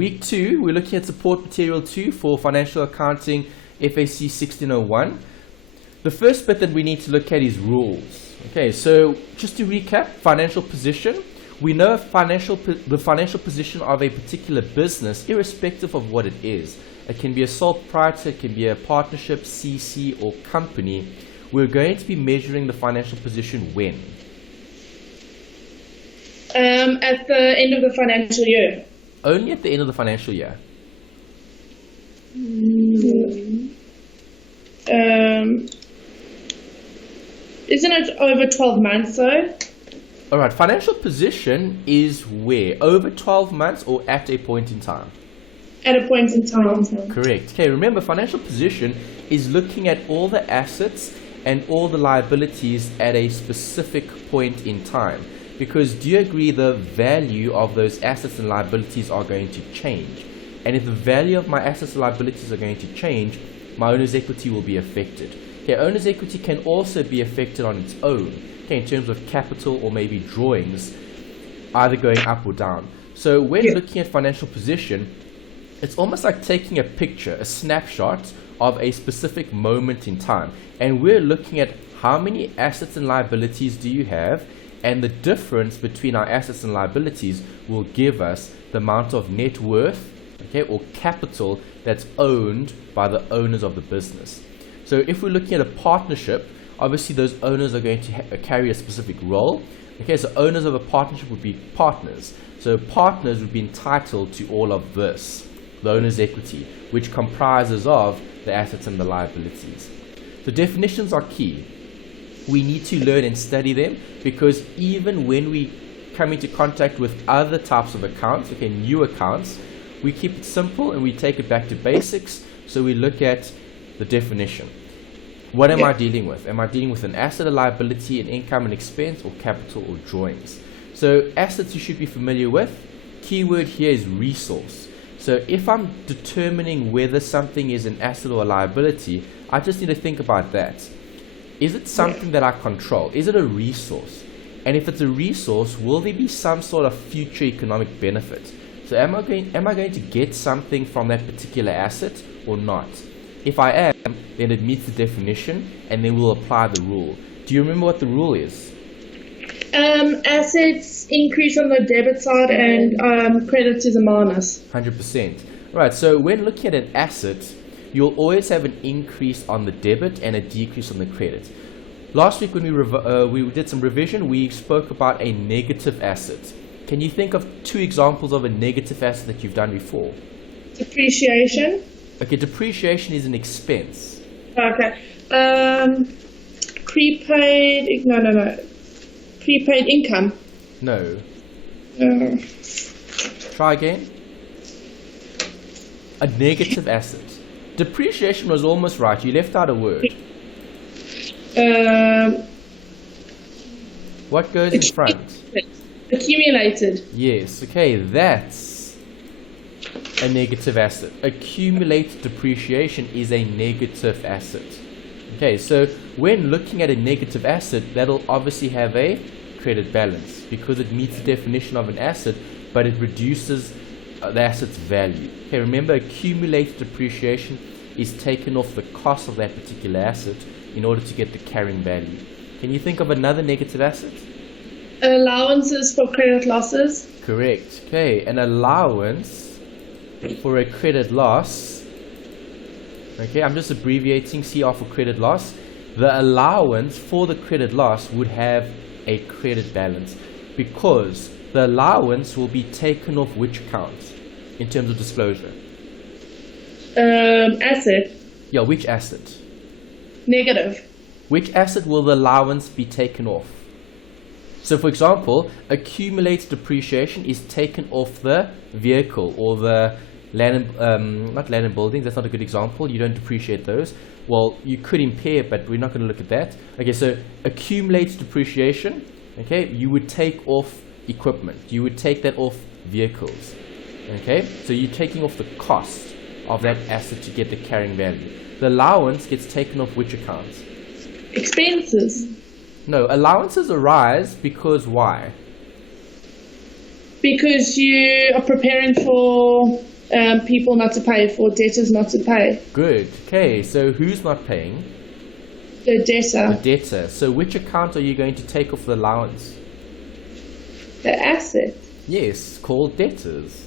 week 2, we're looking at support material 2 for financial accounting FAC1601. The first bit that we need to look at is rules. Okay, so just to recap, financial position. We know the financial position of a particular business, irrespective of what it is. It can be a sole proprietor, it can be a partnership, CC, or company. We're going to be measuring the financial position when? At the end of the financial year. Only at the end of the financial year. Isn't it over 12 months though? Alright, financial position is where? Over 12 months or at a point in time? At a point in time. Correct. Okay, remember, financial position is looking at all the assets and all the liabilities at a specific point in time. Because do you agree the value of those assets and liabilities are going to change? And if the value of my assets and liabilities are going to change, my owner's equity will be affected. Okay, owner's equity can also be affected on its own, okay, in terms of capital or maybe drawings, either going up or down. So when looking at financial position, it's almost like taking a picture, a snapshot of a specific moment in time. And we're looking at how many assets and liabilities do you have, and the difference between our assets and liabilities will give us the amount of net worth, okay, or capital that's owned by the owners of the business. So if we're looking at a partnership, obviously those owners are going to carry a specific role. Okay, so owners of a partnership would be partners. So partners would be entitled to all of this, the owner's equity, which comprises of the assets and the liabilities. The definitions are key. We need to learn and study them, because even when we come into contact with other types of accounts, okay, new accounts, we keep it simple and we take it back to basics. So we look at the definition. What am I dealing with? Am I dealing with an asset, a liability, an income, an expense, or capital or drawings? So assets you should be familiar with. Keyword here is resource. So if I'm determining whether something is an asset or a liability, I just need to think about that. Is it something that I control? Is it a resource? And if it's a resource, will there be some sort of future economic benefit? So am I going to get something from that particular asset or not? If I am, then it meets the definition, and then we'll apply the rule. Do you remember what the rule is? Assets increase on the debit side and credit is a minus. 100%. Right, so when looking at an asset, you'll always have an increase on the debit and a decrease on the credit. Last week when we did some revision, we spoke about a negative asset. Can you think of 2 examples of a negative asset that you've done before? Depreciation. Okay, depreciation is an expense. Okay. Prepaid income. No. Try again. A negative asset. Depreciation was almost right. You left out a word. What goes in front? Accumulated. Yes. Okay, that's a negative asset. Accumulated depreciation is a negative asset. Okay, so when looking at a negative asset, that'll obviously have a credit balance because it meets the definition of an asset, but it reduces the asset's value. Okay, remember, accumulated depreciation is taken off the cost of that particular asset in order to get the carrying value. Can you think of another negative asset? Allowances for credit losses. Correct. Okay, an allowance for a credit loss. Okay, I'm just abbreviating CR for credit loss. The allowance for the credit loss would have a credit balance because the allowance will be taken off which account in terms of disclosure? Asset. Yeah, which asset? Negative. Which asset will the allowance be taken off? So for example, accumulated depreciation is taken off the vehicle or the land and, not land and buildings, that's not a good example. You don't depreciate those. Well, you could impair, but we're not going to look at that. Okay, so accumulated depreciation, okay, you would take off equipment. You would take that off vehicles. Okay, so you're taking off the cost of that asset to get the carrying value. The allowance gets taken off which accounts? Expenses. No, allowances arise because why? Because you are preparing for people not to pay, for debtors not to pay. Good. Okay, so who's not paying? The debtor. The debtor. So which account are you going to take off the allowance? The asset. Yes, called debtors.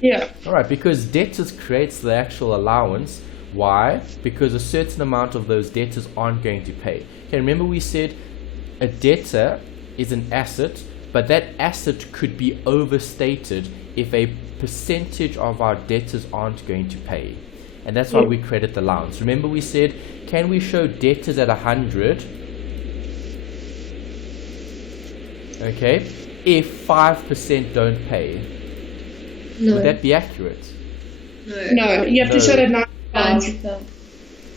Yeah. Alright, because debtors creates the actual allowance. Why? Because a certain amount of those debtors aren't going to pay. Okay, remember we said a debtor is an asset, but that asset could be overstated if a percentage of our debtors aren't going to pay. And that's why we credit the allowance. Remember we said, can we show debtors at 100? Okay, if 5% don't pay. No. Would that be accurate? No, you have to show that 95.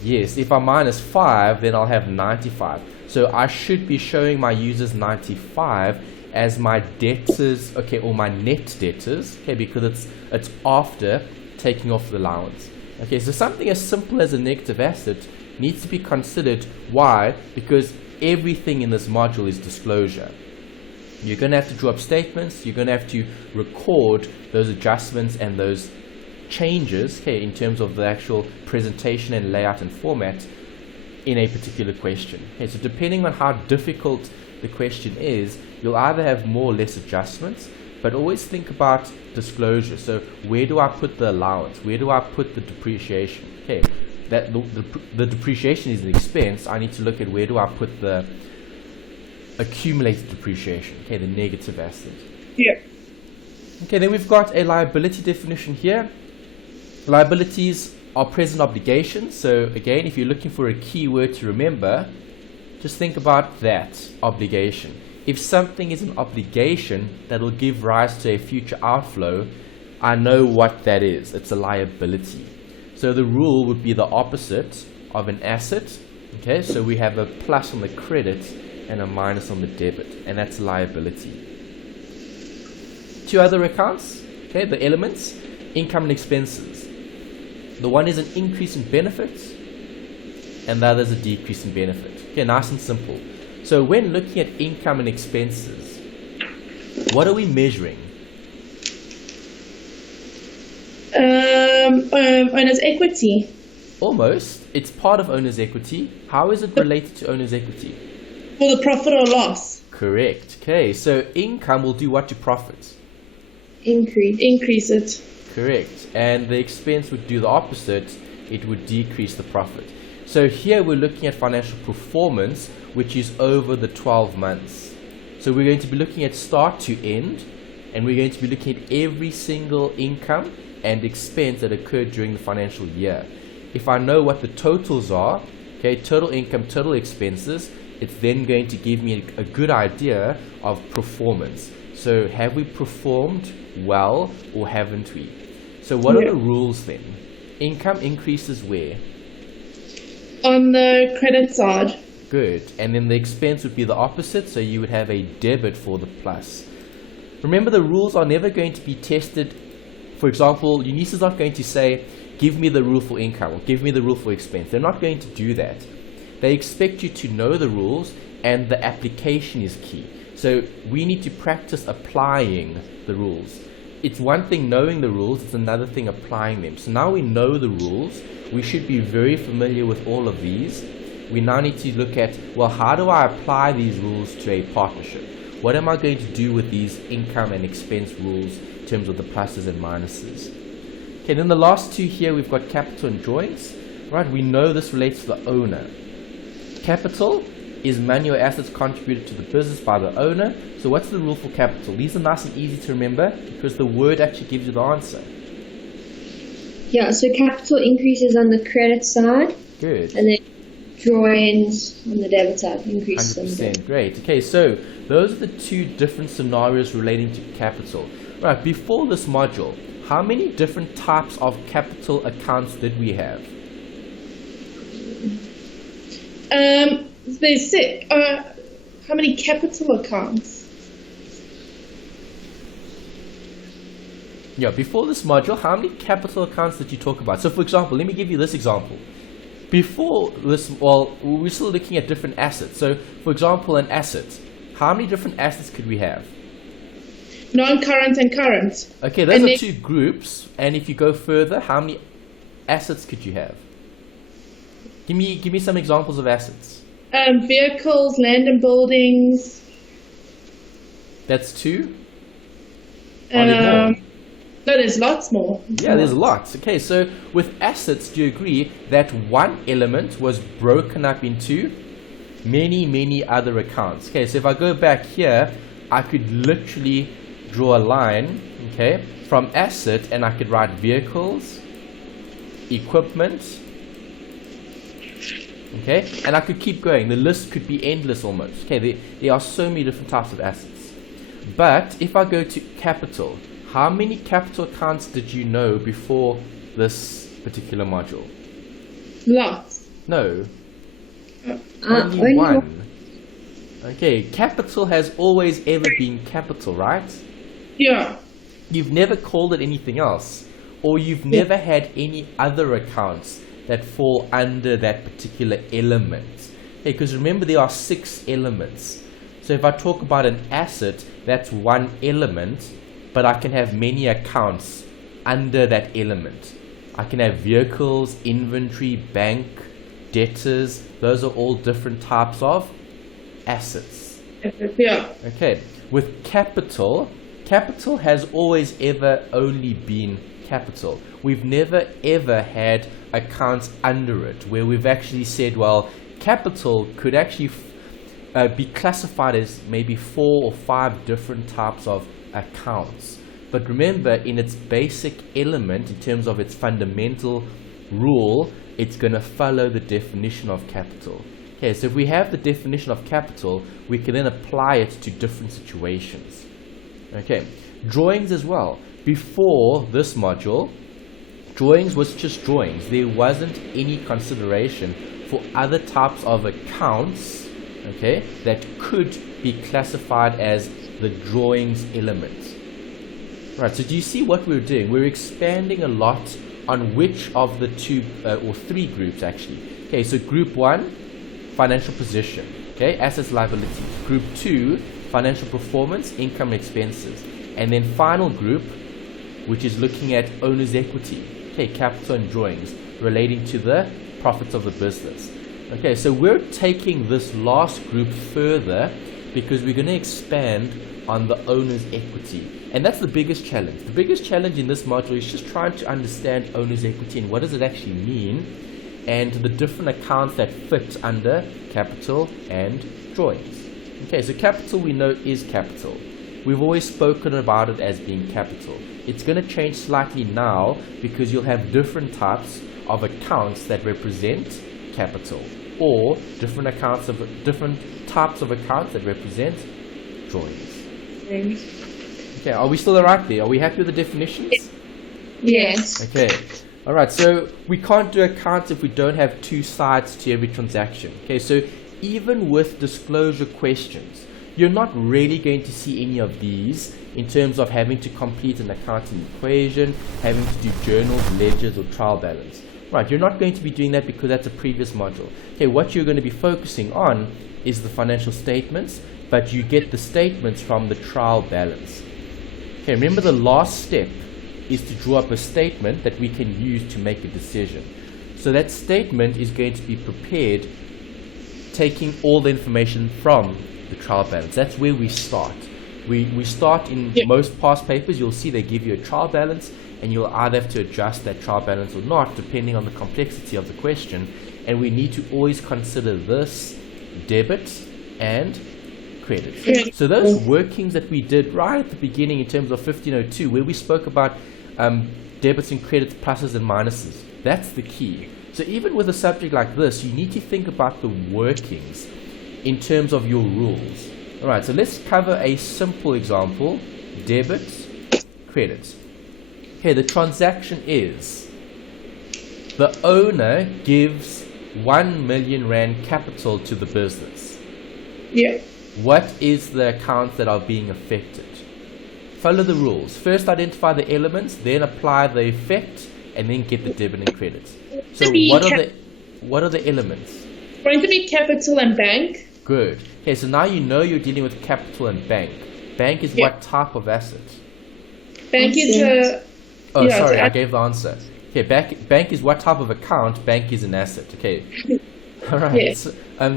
Yes, if I minus 5, then I'll have 95. So I should be showing my users 95 as my debtors, okay, or my net debtors, okay, because it's after taking off the allowance. Okay, so something as simple as a negative asset needs to be considered. Why? Because everything in this module is disclosure. You're going to have to draw up statements, you're going to have to record those adjustments and those changes, okay, in terms of the actual presentation and layout and format in a particular question. Okay, so depending on how difficult the question is, you'll either have more or less adjustments, but always think about disclosure. So where do I put the allowance? Where do I put the depreciation? Okay, that the depreciation is an expense. I need to look at where do I put the accumulated depreciation, okay, the negative asset. Yeah. Okay, then we've got a liability definition here. Liabilities are present obligations. So again, if you're looking for a key word to remember, just think about that, obligation. If something is an obligation that will give rise to a future outflow, I know what that is. It's a liability. So the rule would be the opposite of an asset. Okay, so we have a plus on the credit and a minus on the debit, and that's liability. Two other accounts, okay, the elements, income and expenses. The one is an increase in benefits, and the other is a decrease in benefit. Okay, nice and simple. So when looking at income and expenses, what are we measuring? Owner's equity. Almost. It's part of owner's equity. How is it related to owner's equity? For the profit or loss. Correct. Okay, so income will do what to profit? Increase it. Correct. And the expense would do the opposite. It would decrease the profit. So here we're looking at financial performance, which is over the 12 months. So we're going to be looking at start to end, and we're going to be looking at every single income and expense that occurred during the financial year. If I know what the totals are, okay, total income, total expenses, it's then going to give me a good idea of performance. So have we performed well or haven't we? So what are the rules then? Income increases where? On the credit side. Good. And then the expense would be the opposite, so you would have a debit for the plus. Remember, the rules are never going to be tested. For example, Eunice is not going to say, give me the rule for income or give me the rule for expense. They're not going to do that. They expect you to know the rules, and the application is key. So we need to practice applying the rules. It's one thing knowing the rules, it's another thing applying them. So now we know the rules, we should be very familiar with all of these. We now need to look at, well, how do I apply these rules to a partnership? What am I going to do with these income and expense rules in terms of the pluses and minuses? Okay, then the last two here, we've got capital and drawings. Right, we know this relates to the owner. Capital is money or assets contributed to the business by the owner. So what's the rule for capital? These are nice and easy to remember because the word actually gives you the answer. Yeah, so capital increases on the credit side. Good. And then drawings on the debit side increases on the 100%. debit. Great. Okay, so those are the two different scenarios relating to capital. Right, before this module, how many different types of capital accounts did we have? There's how many capital accounts? Yeah, before this module, how many capital accounts did you talk about? So for example, let me give you this example. Before this, well, we're still looking at different assets. So for example, an asset. How many different assets could we have? non-current and current. Okay, those And are then- two groups. And if you go further, how many assets could you have? Give me some examples of assets. Vehicles, land and buildings. That's two. Are there more? No, there's lots more. Yeah, there's lots. Okay, so with assets, do you agree that one element was broken up into many other accounts? Okay, so if I go back here, I could literally draw a line, okay, from asset, and I could write vehicles, equipment, okay, and I could keep going. The list could be endless almost. Okay, there are so many different types of assets. But if I go to capital, how many capital accounts did you know before this particular module? Lots. No, Only only one. Okay, capital has always ever been capital, right? Yeah. You've never called it anything else, or you've never had any other accounts that fall under that particular element. Okay, because remember there are 6 elements. So if I talk about an asset, that's one element, but I can have many accounts under that element. I can have vehicles, inventory, bank, debtors. Those are all different types of assets. Yeah. Okay, with capital, capital has always ever only been capital. We've never ever had accounts under it where we've actually said, well, capital could actually be classified as maybe 4 or 5 different types of accounts. But remember, in its basic element, in terms of its fundamental rule, it's going to follow the definition of capital. Okay, so if we have the definition of capital, we can then apply it to different situations. Okay, drawings as well. Before this module, drawings was just drawings. There wasn't any consideration for other types of accounts, okay, that could be classified as the drawings element. Right, so do you see what we're doing? We're expanding a lot on which of the two or 3 groups actually. Okay, so group 1, financial position, okay, assets, liabilities. Group 2, financial performance, income, expenses. And then final group, which is looking at owner's equity, okay, capital and drawings relating to the profits of the business. Okay, so we're taking this last group further because we're going to expand on the owner's equity. And that's the biggest challenge. The biggest challenge in this module is just trying to understand owner's equity and what does it actually mean, and the different accounts that fit under capital and drawings. Okay, so capital we know is capital. We've always spoken about it as being capital. It's going to change slightly now because you'll have different types of accounts that represent capital, or different types of accounts that represent drawings. Okay, are we still alright there? Are we happy with the definitions? Yes. Okay. Alright, so we can't do accounts if we don't have 2 sides to every transaction. Okay, so even with disclosure questions, you're not really going to see any of these in terms of having to complete an accounting equation, having to do journals, ledgers, or trial balance. Right, you're not going to be doing that because that's a previous module. Okay, what you're going to be focusing on is the financial statements, but you get the statements from the trial balance. Okay, remember the last step is to draw up a statement that we can use to make a decision. So that statement is going to be prepared taking all the information from the trial balance. That's where we start. We start in most past papers, you'll see they give you a trial balance, and you'll either have to adjust that trial balance or not, depending on the complexity of the question. And we need to always consider this debit and credit. So those workings that we did right at the beginning in terms of 1502, where we spoke about debits and credits, pluses and minuses, that's the key. So even with a subject like this, you need to think about the workings in terms of your rules. Alright, so let's cover a simple example. Debits, credits. Okay, the transaction is the owner gives 1 million rand capital to the business. Yeah. What is the accounts that are being affected? Follow the rules. First identify the elements, then apply the effect, and then get the debit and credits. So what are the elements? Going to be capital and bank. Good. Okay, so now you know you're dealing with capital and bank. Bank is Yeah. what type of asset? Bank is a. Oh, Yeah, sorry, it's I a- gave the answer. Okay, bank is what type of account? Bank is an asset. Okay. All right. Yes.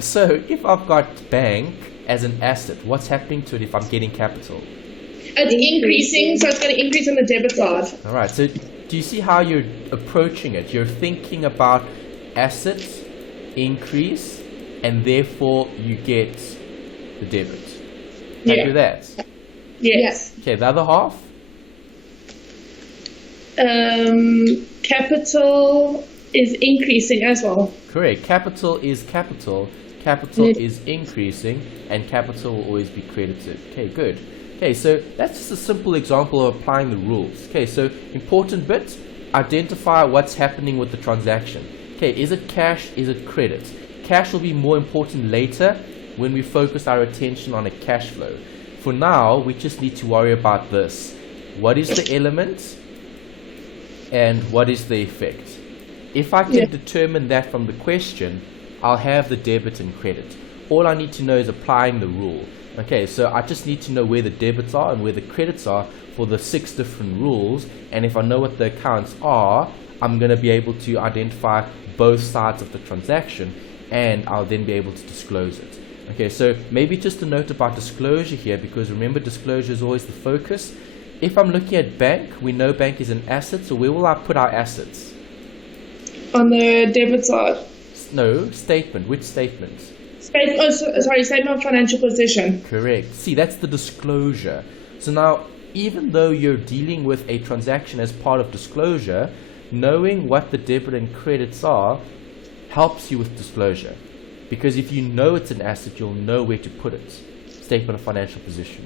So if I've got bank as an asset, what's happening to it if I'm getting capital? It's increasing, so it's going to increase on the debit side. All right. So do you see how you're approaching it? You're thinking about assets increase, and therefore you get the debit. Happy Yeah. with that? Yes. Okay. The other half. Capital is increasing as well. Correct. Capital is capital. Capital is increasing, and capital will always be credited. Okay, good. Okay, so that's just a simple example of applying the rules. Okay, so important bit, identify what's happening with the transaction. Okay, is it cash? Is it credit? Cash will be more important later when we focus our attention on a cash flow. For now, we just need to worry about this. What is the element? And what is the effect? If I can determine that from the question, I'll have the debit and credit. All I need to know is applying the rule. Okay, so I just need to know where the debits are and where the credits are for the 6 different rules. And if I know what the accounts are, I'm going to be able to identify both sides of the transaction, and I'll then be able to disclose it. Okay, so maybe just a note about disclosure here, because remember, disclosure is always the focus. If I'm looking at bank, we know bank is an asset, so where will I put our assets? On the debit side. No, statement. Which statement? Statement of financial position. Correct. See, that's the disclosure. So now, even though you're dealing with a transaction as part of disclosure, knowing what the debit and credits are helps you with disclosure. Because if you know it's an asset, you'll know where to put it. Statement of financial position.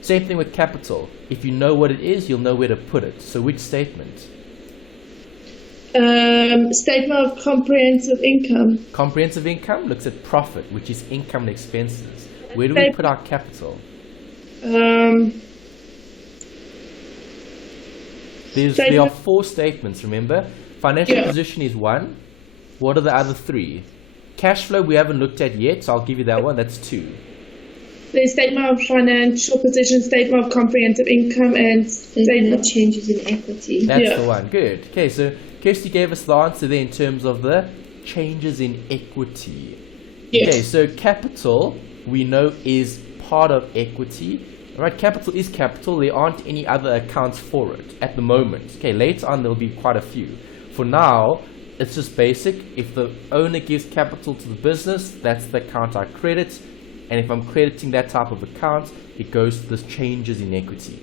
Same thing with capital. If you know what it is, you'll know where to put it. So which statement? Statement of comprehensive income. Comprehensive income looks at profit, which is income and expenses. Where do we put our capital? There are 4 statements, remember? Financial position is 1. What are the other 3? Cash flow we haven't looked at yet, so I'll give you that one. That's 2. There's statement of financial position, statement of comprehensive income, and Statement of changes in equity. That's the one. Good. Okay, so Kirsty gave us the answer there in terms of the changes in equity. Yes. Okay, so capital we know is part of equity. Right, capital is capital. There aren't any other accounts for it at the moment. Okay, later on there'll be quite a few. For now, it's just basic. If the owner gives capital to the business, that's the account I credit. And if I'm crediting that type of account, it goes to the changes in equity.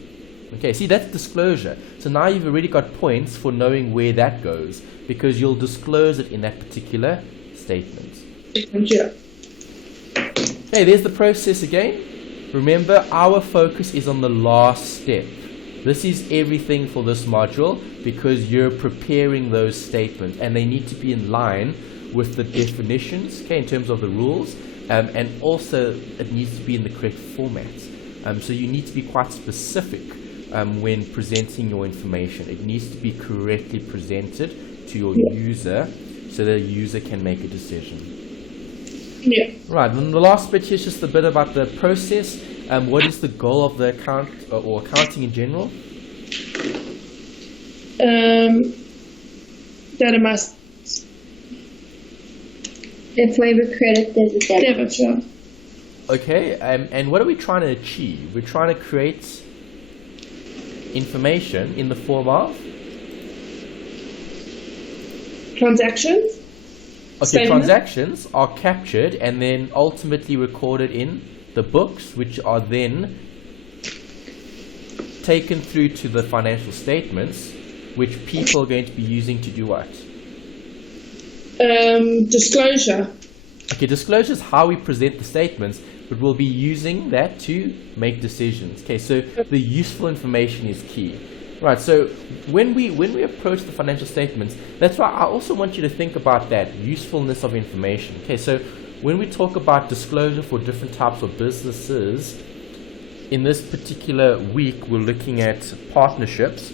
Okay, see, that's disclosure. So now you've already got points for knowing where that goes, because you'll disclose it in that particular statement. Yeah. Okay, there's the process again. Remember, our focus is on the last step. This is everything for this module, because you're preparing those statements and they need to be in line with the definitions, okay, in terms of the rules, and also it needs to be in the correct format. So you need to be quite specific when presenting your information. It needs to be correctly presented to your user so the user can make a decision. Yeah. Right, and the last bit here is just a bit about the process. What is the goal of the account or accounting in general? That it must Employment credit, there's a debit. debit, sure. Okay, and what are we trying to achieve? We're trying to create information in the form of? Transactions. Okay, Statement. transactions are captured and then ultimately recorded in the books, which are then taken through to the financial statements, which people are going to be using to do what? Disclosure. Okay, disclosure is how we present the statements, but we'll be using that to make decisions. Okay, so the useful information is key. Right, so when we approach the financial statements, that's why I also want you to think about that usefulness of information. Okay, so when we talk about disclosure for different types of businesses, in this particular week we're looking at partnerships.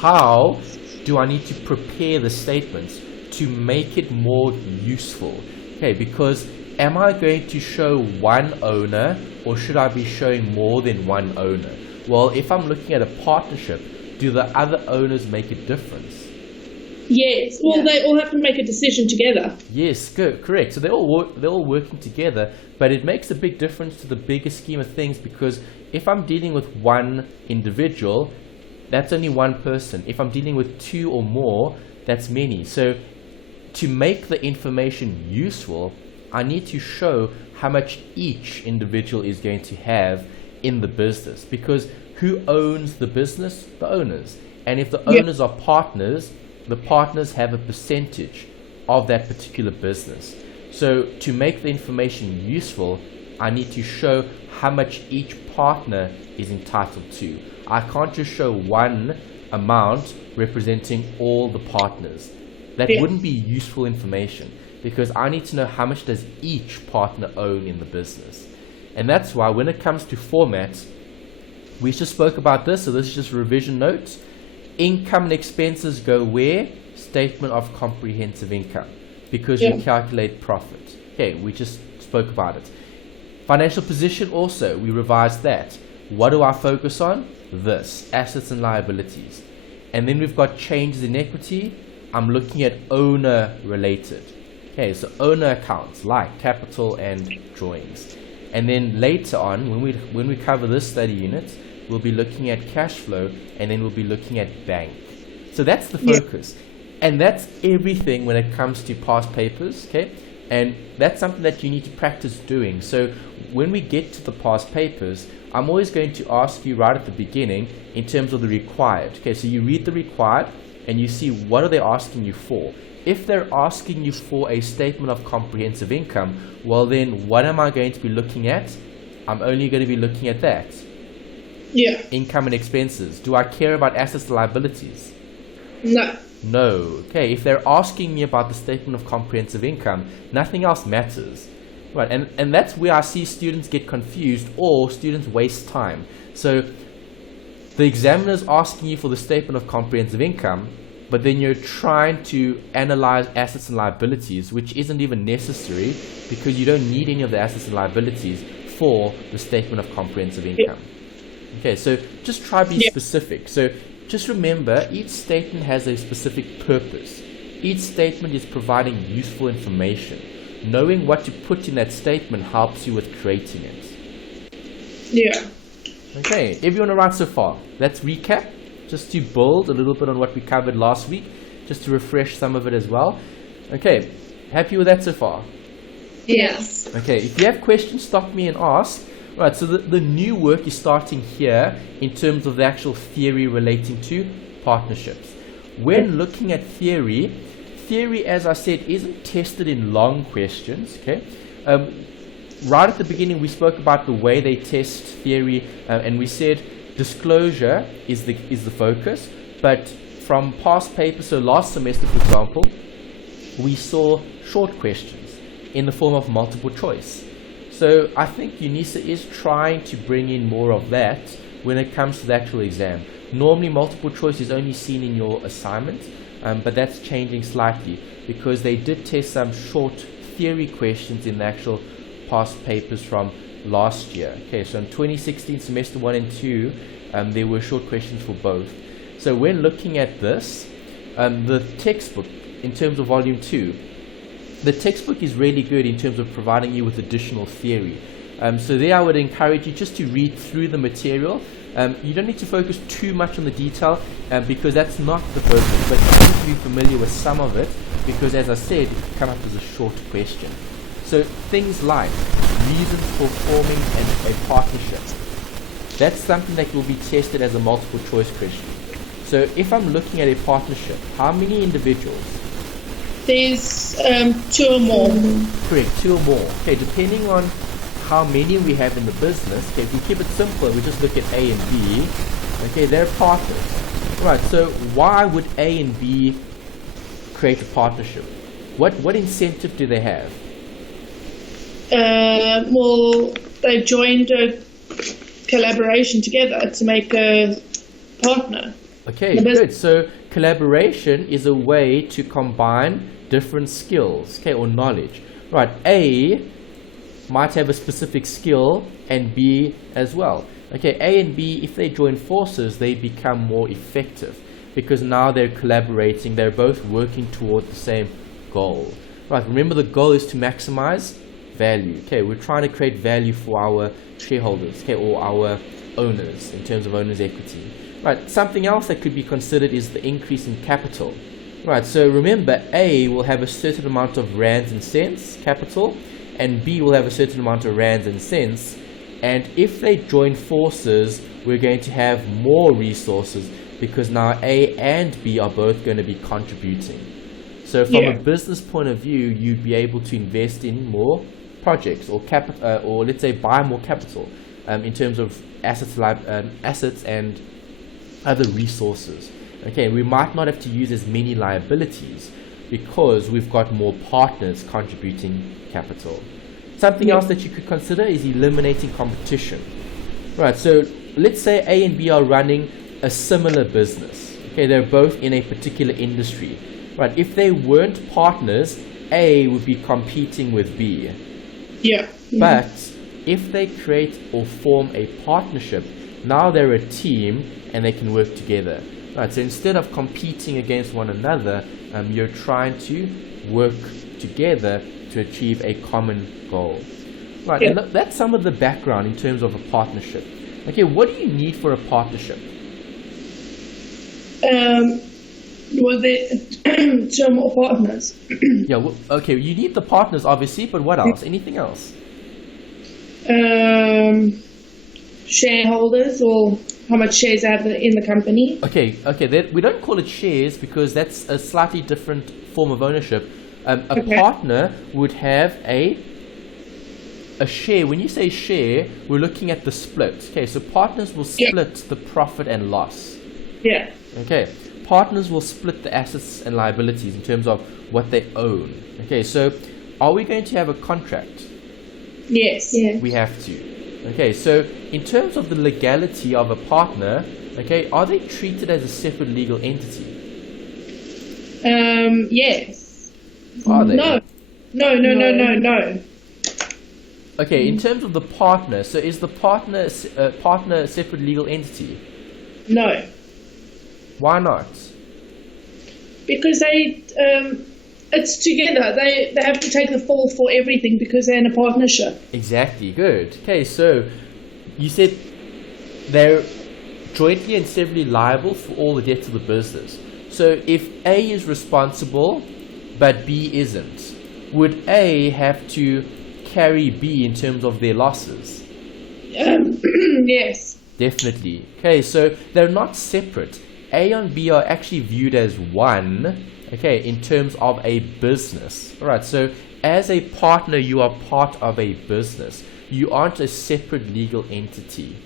How do I need to prepare the statements to make it more useful? Okay, because am I going to show one owner or should I be showing more than one owner? Well, if I'm looking at a partnership, do the other owners make a difference? Yes. Well, they all have to make a decision together. Yes, good, correct. So they're all working together, but it makes a big difference to the bigger scheme of things, because if I'm dealing with one individual, that's only one person. If I'm dealing with two or more, that's many. So to make the information useful, I need to show how much each individual is going to have in the business, because who owns the business? The owners. And if the owners are partners, the partners have a percentage of that particular business. So to make the information useful, I need to show how much each partner is entitled to. I can't just show one amount representing all the partners. That wouldn't be useful information, because I need to know how much does each partner own in the business. And that's why when it comes to formats, we just spoke about this, so this is just revision notes. Income and expenses go where? Statement of comprehensive income, because you calculate profit. Okay, we just spoke about it. Financial position also, we revised that. What do I focus on? This, assets and liabilities. And then we've got changes in equity. I'm looking at owner related. Okay, so owner accounts like capital and drawings. And then later on, when we cover this study unit, we'll be looking at cash flow, and then we'll be looking at bank. So that's the focus. And that's everything when it comes to past papers, okay? And that's something that you need to practice doing. So when we get to the past papers, I'm always going to ask you right at the beginning in terms of the required. Okay, so you read the required and you see what are they asking you for. If they're asking you for a statement of comprehensive income, well then what am I going to be looking at? I'm only going to be looking at that. Yeah. Income and expenses. Do I care about assets and liabilities? No. No. Okay, if they're asking me about the statement of comprehensive income, nothing else matters. Right, and that's where I see students get confused or students waste time. So the examiner's asking you for the statement of comprehensive income, but then you're trying to analyze assets and liabilities, which isn't even necessary because you don't need any of the assets and liabilities for the statement of comprehensive income. Okay, so just try to be specific. So just remember, each statement has a specific purpose. Each statement is providing useful information. Knowing what to put in that statement helps you with creating it. Yeah. Okay, everyone all right so far? Let's recap, just to build a little bit on what we covered last week, just to refresh some of it as well. Okay, happy with that so far? Yes. Okay, if you have questions, stop me and ask. Right, so the new work is starting here in terms of the actual theory relating to partnerships. When looking at theory, as I said, isn't tested in long questions. Okay, right at the beginning we spoke about the way they test theory, and we said disclosure is the focus. But from past papers, so last semester, for example, we saw short questions in the form of multiple choice. So I think UNISA is trying to bring in more of that when it comes to the actual exam. Normally multiple choice is only seen in your assignment, but that's changing slightly because they did test some short theory questions in the actual past papers from last year. Okay, so in 2016 semester 1 and 2, there were short questions for both. So when looking at this, the textbook in terms of volume 2, the textbook is really good in terms of providing you with additional theory. So there I would encourage you just to read through the material. You don't need to focus too much on the detail because that's not the focus, but you need to be familiar with some of it because, as I said, it can come up as a short question. So things like reasons for forming a partnership. That's something that will be tested as a multiple choice question. So if I'm looking at a partnership, how many individuals? There's 2 or more. Correct, 2 or more. Okay, depending on how many we have in the business, okay, if we keep it simple, we just look at A and B, okay, they're partners. Right, so why would A and B create a partnership? What incentive do they have? Well, they've joined a collaboration together to make a partner. Okay, good. So collaboration is a way to combine different skills, okay, or knowledge. Right, A might have a specific skill and B as well. Okay, A and B, if they join forces, they become more effective because now they're collaborating, they're both working toward the same goal. Right, remember the goal is to maximize value. Okay, we're trying to create value for our shareholders, okay, or our owners in terms of owners' equity. Right, something else that could be considered is the increase in capital. Right, so remember A will have a certain amount of rands and cents capital, and B will have a certain amount of rands and cents, and if they join forces, we're going to have more resources because now A and B are both going to be contributing. So from a business point of view, you'd be able to invest in more projects or or let's say buy more capital in terms of assets and other resources. Okay, we might not have to use as many liabilities because we've got more partners contributing capital. Something else that you could consider is eliminating competition. Right, so let's say A and B are running a similar business. Okay, they're both in a particular industry. Right, if they weren't partners, A would be competing with B. Yeah. But if they create or form a partnership, now they're a team and they can work together. Right, so instead of competing against one another, you're trying to work together to achieve a common goal. Right, and that's some of the background in terms of a partnership. Okay, what do you need for a partnership? Well, two more partners. Yeah, well, okay, you need the partners obviously, but what else? Anything else? Shareholders, or how much shares I have in the company. Okay, we don't call it shares because that's a slightly different form of ownership. A partner would have a share. When you say share, we're looking at the split. Okay, so partners will split the profit and loss. Yeah. Okay, partners will split the assets and liabilities in terms of what they own. Okay, so are we going to have a contract? Yes. Yeah. We have to. Okay, so in terms of the legality of a partner, okay, are they treated as a separate legal entity? Yes. Are they? No. Okay, in terms of the partner, so is the partner a separate legal entity? No. Why not? Because it's together. They have to take the fall for everything because they're in a partnership. Exactly, good. Okay, so you said they're jointly and severally liable for all the debts of the business. So if A is responsible but B isn't, would A have to carry B in terms of their losses? Yes. Definitely. Okay, so they're not separate. A and B are actually viewed as one, okay, in terms of a business. All right, so as a partner, you are part of a business. You aren't a separate legal entity.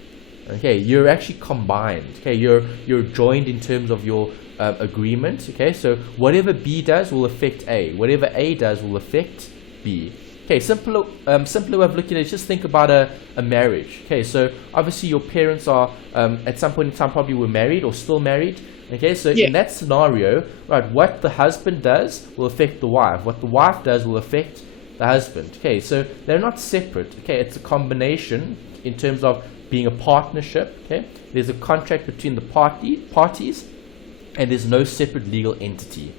Okay, you're actually combined. Okay, you're joined in terms of your agreement. Okay, so whatever B does will affect A. Whatever A does will affect B. Okay, simpler way of looking at it is just think about a marriage. Okay, so obviously your parents are at some point in time probably were married or still married. Okay, so in that scenario, right, what the husband does will affect the wife. What the wife does will affect the husband. Okay, so they're not separate. Okay, it's a combination in terms of being a partnership. Okay, there's a contract between the parties, and there's no separate legal entity.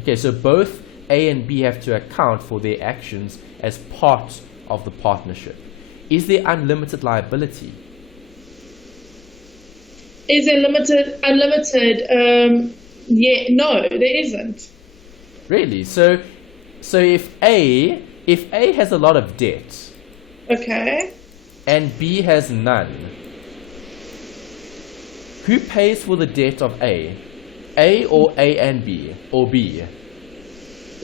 Okay, so both A and B have to account for their actions as part of the partnership. Is there unlimited liability? Is there unlimited? No, there isn't. Really? So if A has a lot of debt, okay, and B has none, who pays for the debt of A? A or A and B, or B?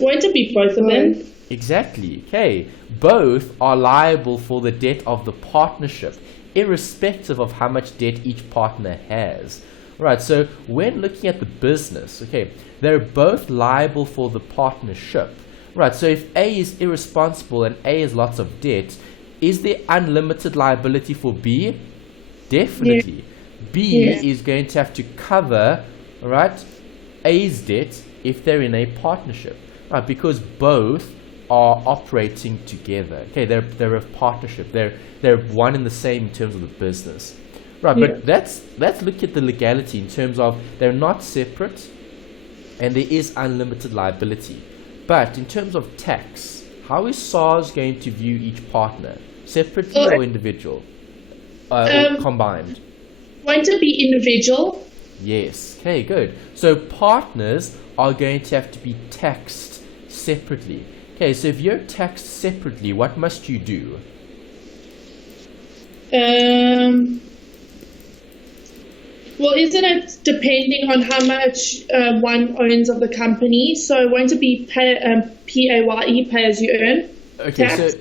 Won't it be both of them? Exactly. Okay. Both are liable for the debt of the partnership, irrespective of how much debt each partner has. Right. So when looking at the business, okay, they're both liable for the partnership. Right. So if A is irresponsible and A has lots of debt, is there unlimited liability for B? Definitely. Yeah. B is going to have to cover, right, A's debt if they're in a partnership. Right, because both are operating together. Okay, they're a partnership. They're one and the same in terms of the business. Right, Yeah. but let's look at the legality in terms of they're not separate and there is unlimited liability. But in terms of tax, how is SARS going to view each partner? Separately or individual? Or combined? Want to be individual? Yes. Okay, good. So partners are going to have to be taxed separately. Okay, so if you're taxed separately, what must you do? Well, isn't it depending on how much one owns of the company? So won't it be PAYE, pay as you earn? Okay, tax? so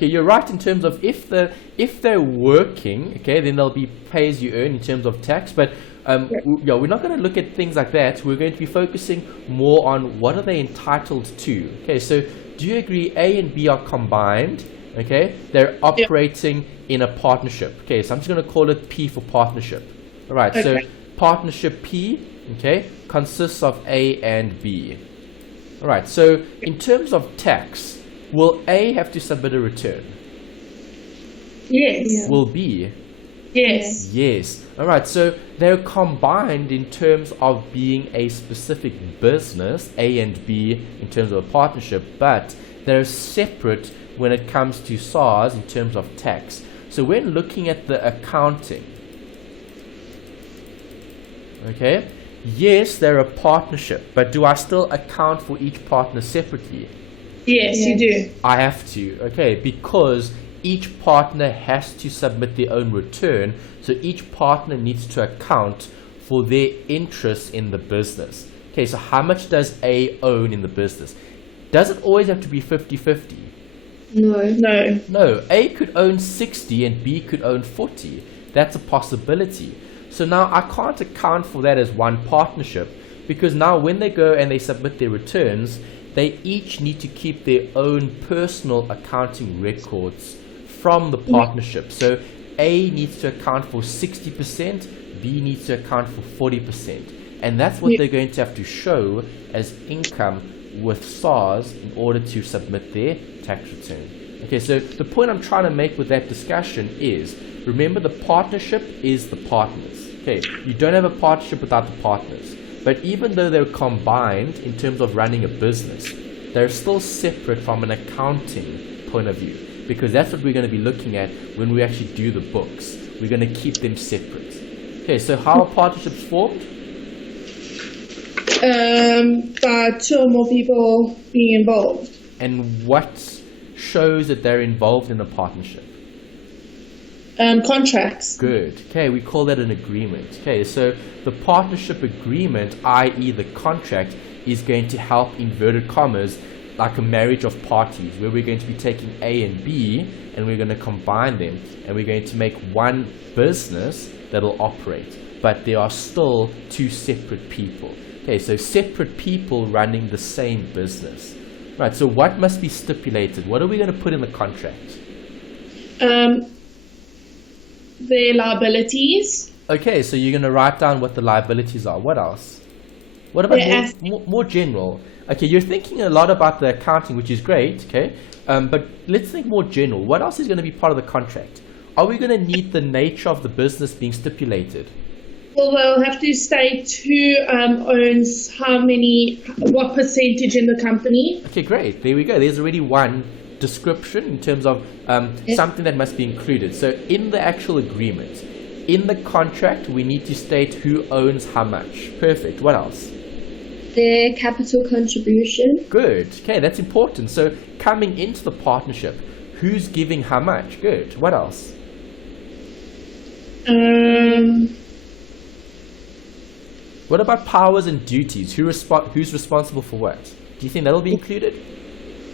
you're right in terms of if they're working, okay, then they'll be pay as you earn in terms of tax. But we're not going to look at things like that. We're going to be focusing more on what are they entitled to. Okay, so do you agree A and B are combined? Okay, they're operating in a partnership. Okay, so I'm just going to call it P for partnership. All right, so partnership P, okay, consists of A and B. All right, so in terms of tax, will A have to submit a return? Yes. Yeah. Will B? Yes. Yes. All right, so they're combined in terms of being a specific business, A and B, in terms of a partnership, but they're separate when it comes to SARS in terms of tax. So when looking at the accounting, okay, yes, they're a partnership, but do I still account for each partner separately? Yes, you do. I have to, okay, because each partner has to submit their own return, so each partner needs to account for their interest in the business. Okay, so how much does A own in the business? Does it always have to be 50-50? No. No. No, A could own 60 and B could own 40. That's a possibility. So now I can't account for that as one partnership, because now when they go and they submit their returns, they each need to keep their own personal accounting records from the partnership. So A needs to account for 60%, B needs to account for 40%. And that's what they're going to have to show as income with SARS in order to submit their tax return. Okay, so the point I'm trying to make with that discussion is, remember the partnership is the partners. Okay, you don't have a partnership without the partners. But even though they're combined in terms of running a business, they're still separate from an accounting point of view, because that's what we're going to be looking at when we actually do the books. We're going to keep them separate. Okay, so how are partnerships formed? By two or more people being involved. And what shows that they're involved in a partnership? Contracts. Good. Okay, we call that an agreement. Okay, so the partnership agreement, i.e. the contract, is going to help, inverted commas, like a marriage of parties, where we're going to be taking A and B and we're going to combine them and we're going to make one business that'll operate. But they are still two separate people. Okay, so separate people running the same business. Right, so what must be stipulated? What are we going to put in the contract? Their liabilities. Okay, so you're going to write down what the liabilities are. What else? What about more general? Okay, you're thinking a lot about the accounting, which is great, okay? But let's think more general. What else is going to be part of the contract? Are we going to need the nature of the business being stipulated? Well, they'll have to state who owns what percentage in the company. Okay, great. There we go. There's already one description in terms of something that must be included. So in the actual agreement, in the contract, we need to state who owns how much. Perfect. What else? Their capital contribution. Good. Okay, that's important. So coming into the partnership, who's giving how much? Good. What else? What about powers and duties? Who's responsible for what? Do you think that'll be included?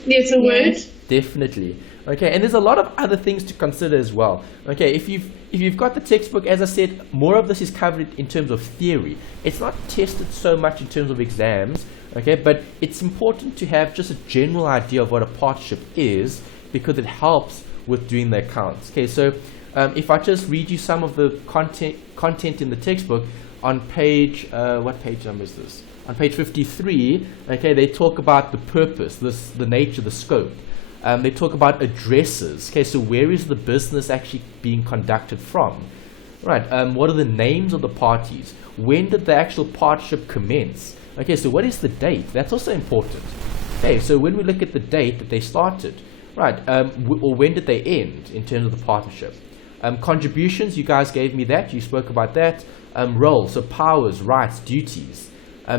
There's a word. Definitely. Okay, and there's a lot of other things to consider as well. Okay, if you've got the textbook, as I said, more of this is covered in terms of theory. It's not tested so much in terms of exams, okay, but it's important to have just a general idea of what a partnership is, because it helps with doing the accounts. Okay, so if I just read you some of the content in the textbook on page, what page number is this? On page 53, okay, they talk about the purpose, the nature, the scope. They talk about addresses. Okay, so where is the business actually being conducted from? Right. What are the names of the parties? When did the actual partnership commence? Okay, so what is the date? That's also important. Okay, so when we look at the date that they started, right, or when did they end in terms of the partnership? Contributions, you guys gave me that. You spoke about that. Role, so powers, rights, duties.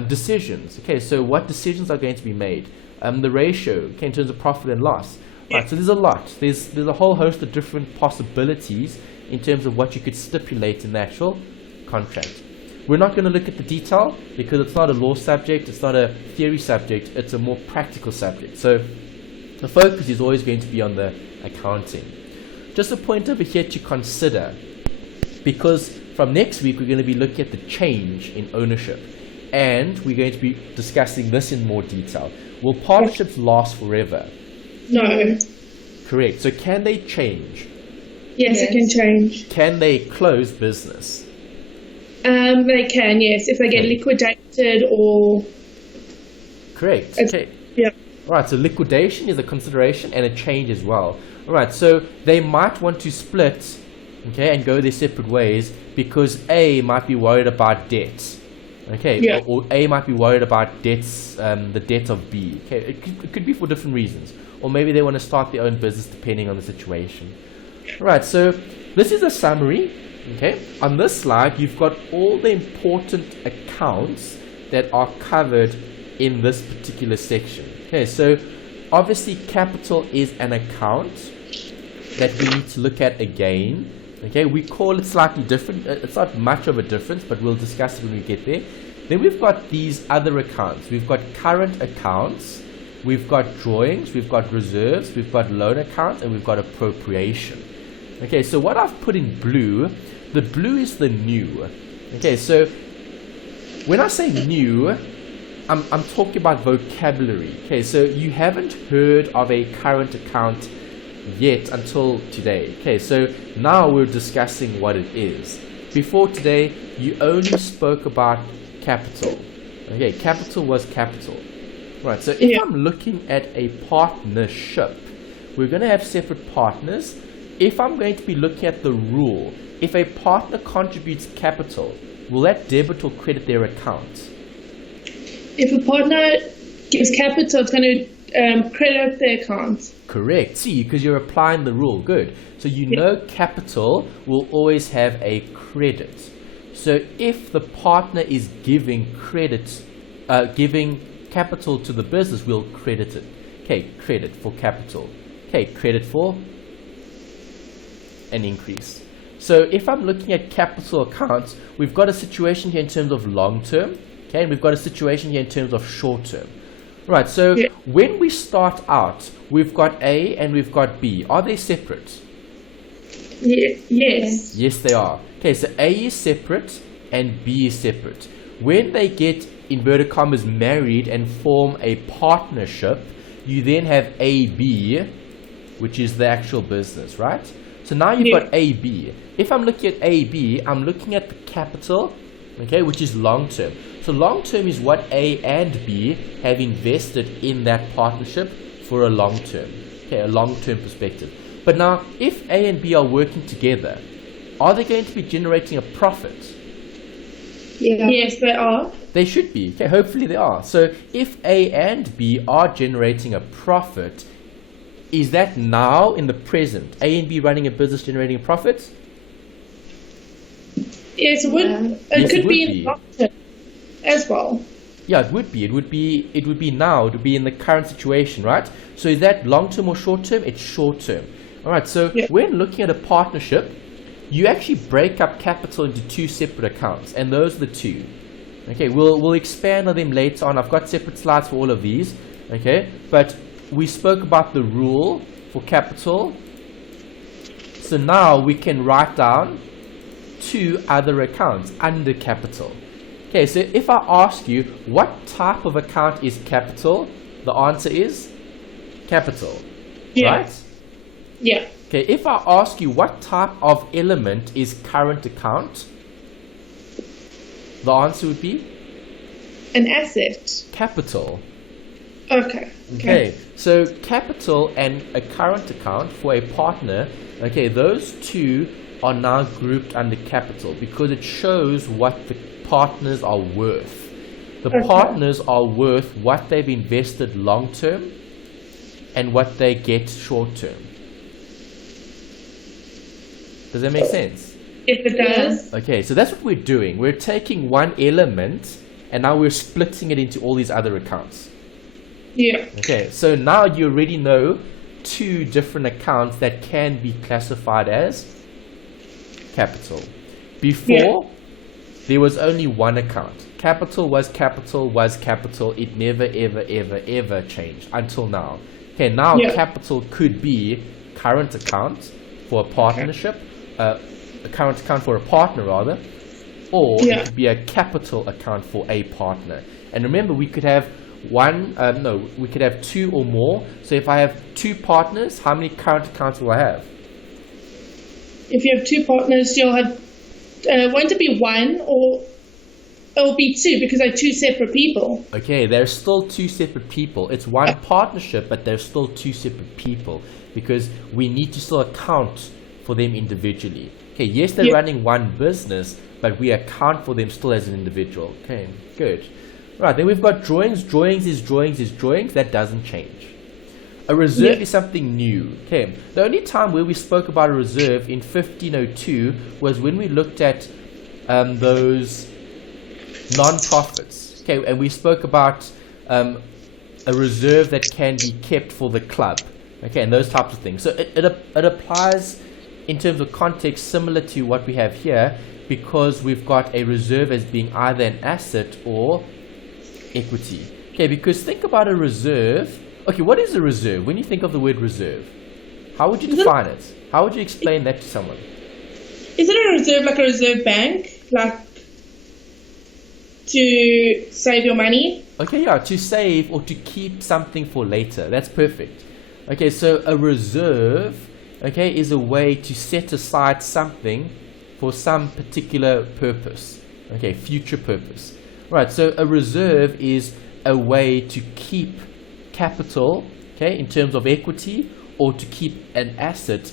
Decisions. Okay, so what decisions are going to be made? The ratio, okay, in terms of profit and loss. Right, so there's a lot. There's a whole host of different possibilities in terms of what you could stipulate in the actual contract. We're not going to look at the detail because it's not a law subject, it's not a theory subject, it's a more practical subject. So the focus is always going to be on the accounting. Just a point over here to consider, because from next week we're going to be looking at the change in ownership, and we're going to be discussing this in more detail. Will partnerships last forever? No. Correct. So can they change? Yes, it can change. Can they close business? They can, yes, if they get liquidated or... Correct. Okay. Yeah. Right, so liquidation is a consideration and a change as well. Alright, so they might want to split, okay, and go their separate ways because A might be worried about debt. Okay, yeah. or A might be worried about debts, the debt of B. Okay, it could be for different reasons. Or maybe they want to start their own business depending on the situation. Alright, so this is a summary. Okay, on this slide you've got all the important accounts that are covered in this particular section. Okay, so obviously capital is an account that we need to look at again. Okay, we call it slightly different. It's not much of a difference, but we'll discuss it when we get there. Then we've got these other accounts. We've got current accounts, we've got drawings, we've got reserves, we've got loan accounts, and we've got appropriation. Okay, so what I've put in blue, the blue is the new. Okay, so when I say new, I'm talking about vocabulary. Okay, so you haven't heard of a current account yet until today. Okay, so now we're discussing what it is. Before today, you only spoke about capital. Okay, capital was capital. Right, so if I'm looking at a partnership, we're going to have separate partners. If I'm going to be looking at the rule, if a partner contributes capital, will that debit or credit their account? If a partner gives capital, it's going to credit their account. Correct. See, because you're applying the rule. Good. So you know capital will always have a credit. So if the partner is giving credit, giving capital to the business, we'll credit it. Okay, credit for capital. Okay, credit for an increase. So if I'm looking at capital accounts, we've got a situation here in terms of long term, okay, and we've got a situation here in terms of short term. Right, so when we start out, we've got A and we've got B. Are they separate? Yes. Yes, they are. Okay, so A is separate and B is separate. When they get, inverted commas, married and form a partnership, you then have AB, which is the actual business, right? So now you've got AB. If I'm looking at AB, I'm looking at the capital, okay, which is long term. So long term is what A and B have invested in that partnership for a long term, okay, a long term perspective. But now, if A and B are working together, are they going to be generating a profit? Yeah. Yes, they are. They should be. Okay, hopefully they are. So if A and B are generating a profit, is that now in the present, A and B running a business generating a profit? Yes, it could be in the long term as well. Yeah, it would be. It would be now. It would be in the current situation, right? So is that long term or short term? It's short term. All right. So when looking at a partnership, you actually break up capital into two separate accounts, and those are the two. Okay, we'll expand on them later on. I've got separate slides for all of these. Okay, but we spoke about the rule for capital. So now we can write down two other accounts under capital. Okay, so if I ask you what type of account is capital, the answer is capital, right? Yeah. Okay, if I ask you what type of element is current account, the answer would be an asset? Capital. Okay. Okay, so capital and a current account for a partner, okay, those two are now grouped under capital because it shows what the partners are worth. The partners are worth what they've invested long term and what they get short term. Does that make sense? If it does. Okay, so that's what we're doing. We're taking one element and now we're splitting it into all these other accounts. Yeah. Okay, so now you already know two different accounts that can be classified as capital. Before, there was only one account. Capital was capital was capital. It never, ever, ever, ever changed until now. Okay, now capital could be current account for a partnership, a current account for a partner rather, or it could be a capital account for a partner. And remember, we could have we could have two or more. So if I have two partners, how many current accounts will I have? If you have two partners, you'll have, won't it be one, or it'll be two because they're two separate people? Okay, they're still two separate people. It's one partnership, but they're still two separate people because we need to still account for them individually. Okay, yes, they're running one business, but we account for them still as an individual. Okay, good. Right, then we've got drawings. Drawings is drawings is drawings. That doesn't change. A reserve is something new. Okay, the only time where we spoke about a reserve in 1502 was when we looked at those non-profits. Okay, and we spoke about a reserve that can be kept for the club. Okay, and those types of things. So it applies in terms of context similar to what we have here because we've got a reserve as being either an asset or equity. Okay, because think about a reserve. Okay, what is a reserve? When you think of the word reserve, how would you define it? How would you explain that to someone? Isn't a reserve like a reserve bank? Like to save your money? Okay, yeah, to save or to keep something for later. That's perfect. Okay, so a reserve, okay, is a way to set aside something for some particular purpose. Okay, future purpose. Right, so a reserve is a way to keep capital, okay, in terms of equity, or to keep an asset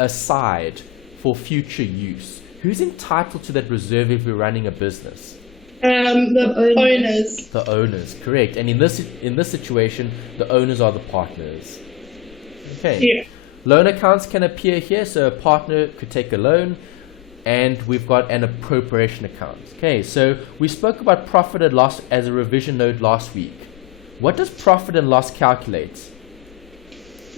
aside for future use. Who's entitled to that reserve if we're running a business? The owners. The owners, correct. And in this situation, the owners are the partners. Okay. Yeah. Loan accounts can appear here, so a partner could take a loan. And we've got an appropriation account. Okay, so we spoke about profit and loss as a revision note last week. What does profit and loss calculate?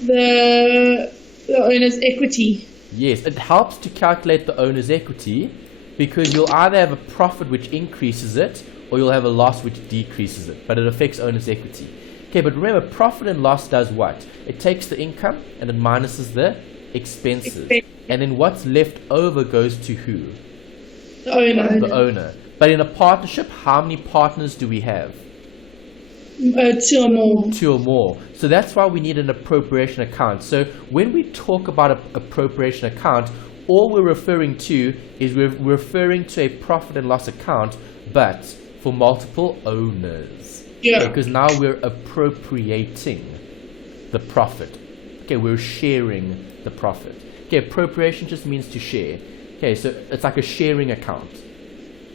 The owner's equity. Yes, it helps to calculate the owner's equity because you'll either have a profit which increases it or you'll have a loss which decreases it, but it affects owner's equity. Okay, but remember, profit and loss does what? It takes the income and it minuses the expenses. And then what's left over goes to who? The owner. The owner. But in a partnership, how many partners do we have? Two or more. Two or more. So that's why we need an appropriation account. So when we talk about an appropriation account, all we're referring to is we're referring to a profit and loss account, but for multiple owners. Yeah. Because now we're appropriating the profit. Okay, we're sharing the profit. Okay, appropriation just means to share. Okay, so it's like a sharing account.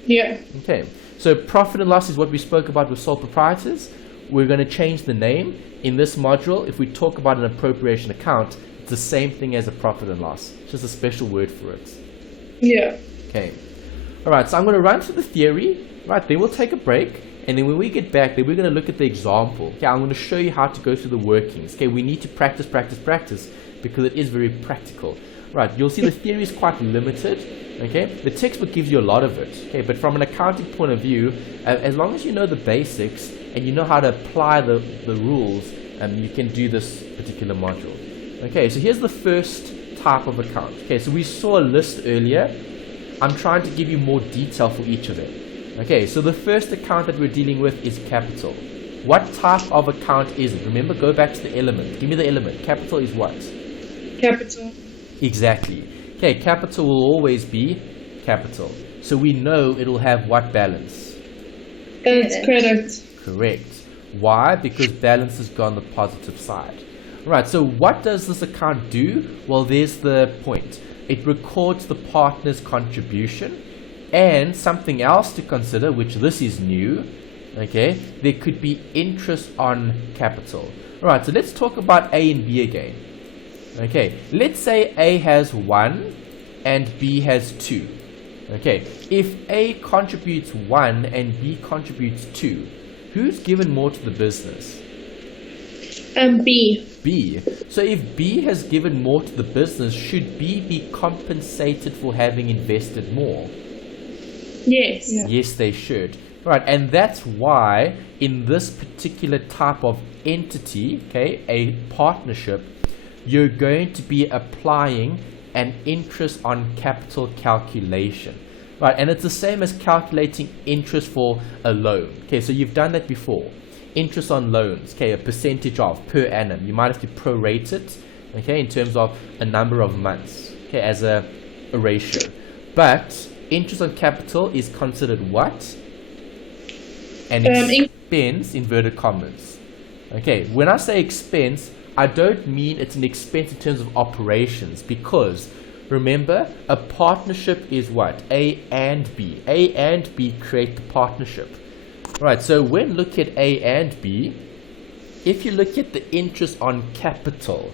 Yeah. Okay, so profit and loss is what we spoke about with sole proprietors. We're going to change the name. In this module, if we talk about an appropriation account, it's the same thing as a profit and loss. It's just a special word for it. Yeah. Okay. All right, so I'm going to run through the theory. Right, then we'll take a break. And then when we get back, then we're going to look at the example. Okay, I'm going to show you how to go through the workings. Okay, we need to practice because it is very practical. Right, you'll see the theory is quite limited. Okay, the textbook gives you a lot of it. Okay, but from an accounting point of view, as long as you know the basics and you know how to apply the rules, you can do this particular module. Okay, so here's the first type of account. Okay, so we saw a list earlier. I'm trying to give you more detail for each of them. Okay, so the first account that we're dealing with is capital. What type of account is it? Remember, go back to the element. Give me the element. Capital is what? Capital. Exactly. Okay, capital will always be capital. So we know it'll have what balance? That's credit. Correct. Why? Because balances go on the positive side. Right, so what does this account do? Well, there's the point. It records the partner's contribution, and something else to consider, which this is new, okay, there could be interest on capital. Alright, so let's talk about A and B again. Okay, let's say A has 1 and B has 2. Okay, if A contributes 1 and B contributes 2, who's given more to the business? B. B. So if B has given more to the business, should B be compensated for having invested more? Yes. Yeah. Yes, they should. Right, and that's why in this particular type of entity, okay, a partnership, you're going to be applying an interest on capital calculation. Right, and it's the same as calculating interest for a loan. Okay, so you've done that before. Interest on loans, okay, a percentage of per annum. You might have to prorate it, okay, in terms of a number of months, okay, as a ratio. But interest on capital is considered what? An expense, inverted commas. Okay, when I say expense, I don't mean it's an expense in terms of operations, because remember, a partnership is what? A and B. A and B create the partnership. Right, so when look at A and B, if you look at the interest on capital,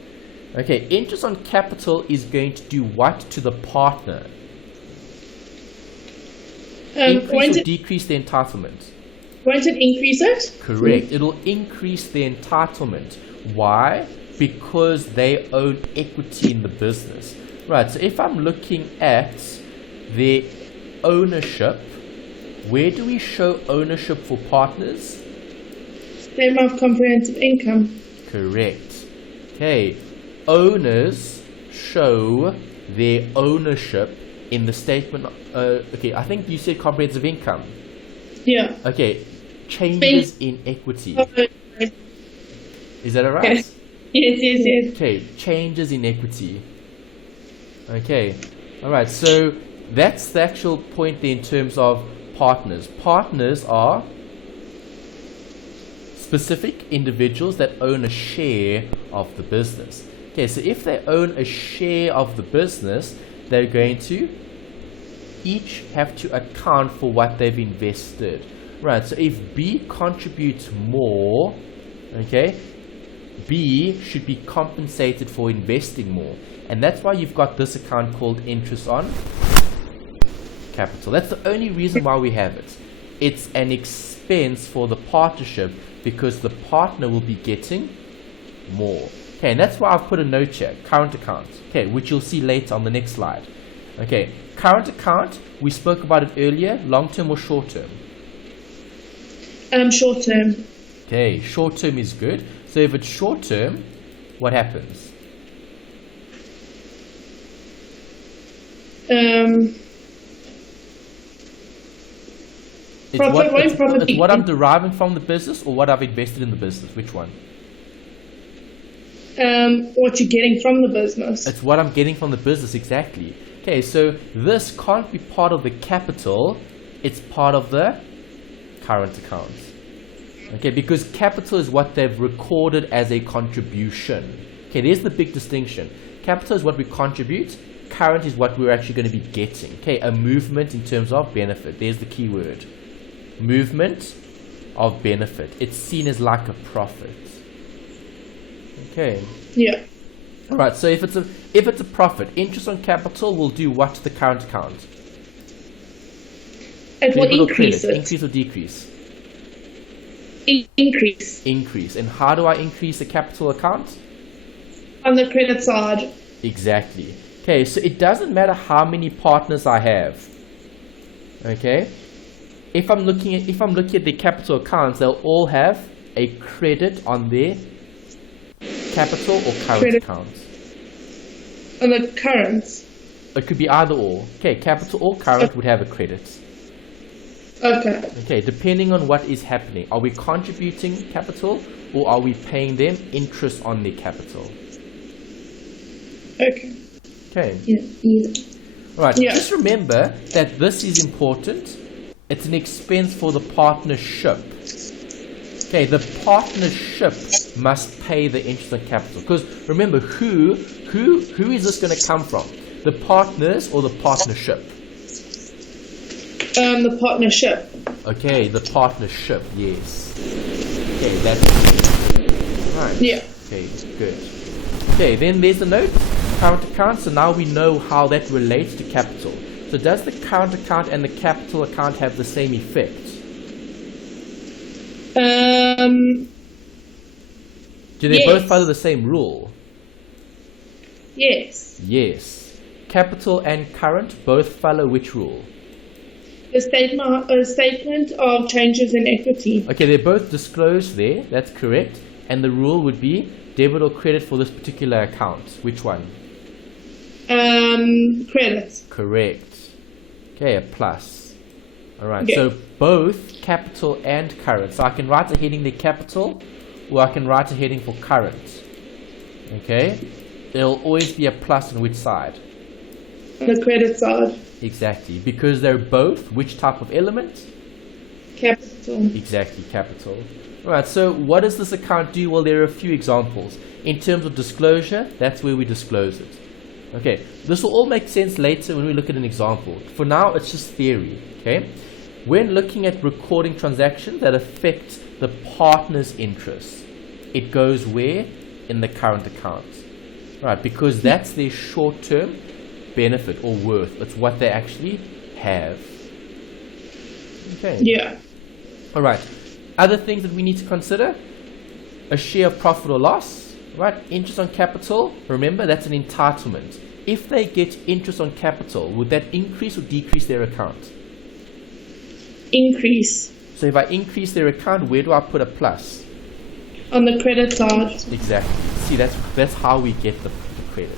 okay, interest on capital is going to do what to the partner? Increase or decrease the entitlement? Won't it increase it? Correct. It'll increase the entitlement. Why? Because they own equity in the business. Right, so if I'm looking at their ownership, where do we show ownership for partners? Statement of comprehensive income. Correct. Okay, owners show their ownership in the statement. Okay, I think you said comprehensive income. Yeah. Okay, changes in equity. Is that alright? Okay. Yes. Okay, changes in equity. Okay, alright, so that's the actual point there in terms of partners. Partners are specific individuals that own a share of the business. Okay, so if they own a share of the business, they're going to each have to account for what they've invested. Right, so if B contributes more, okay, B should be compensated for investing more. And that's why you've got this account called interest on capital. That's the only reason why we have it. It's an expense for the partnership because the partner will be getting more. Okay, and that's why I've put a note here, current account, okay, which you'll see later on the next slide. Okay, current account, we spoke about it earlier, long term or short term? Short term. Okay, short term is good. So if it's short term, what happens? It's what I'm deriving from the business or what I've invested in the business. Which one? What you're getting from the business. It's what I'm getting from the business, exactly. Okay, so this can't be part of the capital. It's part of the current account. Okay, because capital is what they've recorded as a contribution. Okay, there's the big distinction. Capital is what we contribute. Current is what we're actually going to be getting. Okay, a movement in terms of benefit. There's the key word. Movement of benefit. It's seen as like a profit. Okay. Yeah. All right. So if it's a profit, interest on capital will do what to the current account? It will increase it. Increase or decrease? Increase. Increase. And how do I increase the capital account? On the credit side. Exactly. Okay, so it doesn't matter how many partners I have. Okay? If I'm looking at the capital accounts, they'll all have a credit on their capital or current accounts. On the current. It could be either or. Okay, capital or current would have a credit. Okay. Okay, depending on what is happening. Are we contributing capital or are we paying them interest on their capital? Okay. Okay. Yeah. All right. Yeah. Just remember that this is important It's an expense for the partnership. Okay, the partnership must pay the interest on capital. Because remember, who is this going to come from? The partners or the partnership? The partnership. Okay, the partnership, yes. Okay, that's right. Yeah. Okay, good. Okay, then there's the note, current account. So now we know how that relates to capital. So does the current account and the capital account have the same effect? Do they both follow the same rule? Yes. Yes. Capital and current both follow which rule? A statement of changes in equity. Okay, they're both disclosed there. That's correct. And the rule would be debit or credit for this particular account. Which one? Credit. Correct. Okay, a plus. Alright, Okay. so both capital and current. So I can write a heading there capital, or I can write a heading for current. Okay? There'll always be a plus on which side? The credit side. Exactly. Because they're both which type of element? Capital. Exactly, capital. Alright, so what does this account do? Well, there are a few examples. In terms of disclosure, that's where we disclose it. Okay, this will all make sense later when we look at an example. For now, it's just theory. Okay, when looking at recording transactions that affect the partner's interests, it goes where? In the current account. Right, because that's their short-term benefit or worth. It's what they actually have. Okay. Yeah. Alright, other things that we need to consider: a share of profit or loss. Right, interest on capital, remember that's an entitlement. If they get interest on capital, would that increase or decrease their account? Increase. So if I increase their account, where do I put a plus? On the credit side. Exactly. See, that's how we get the credit.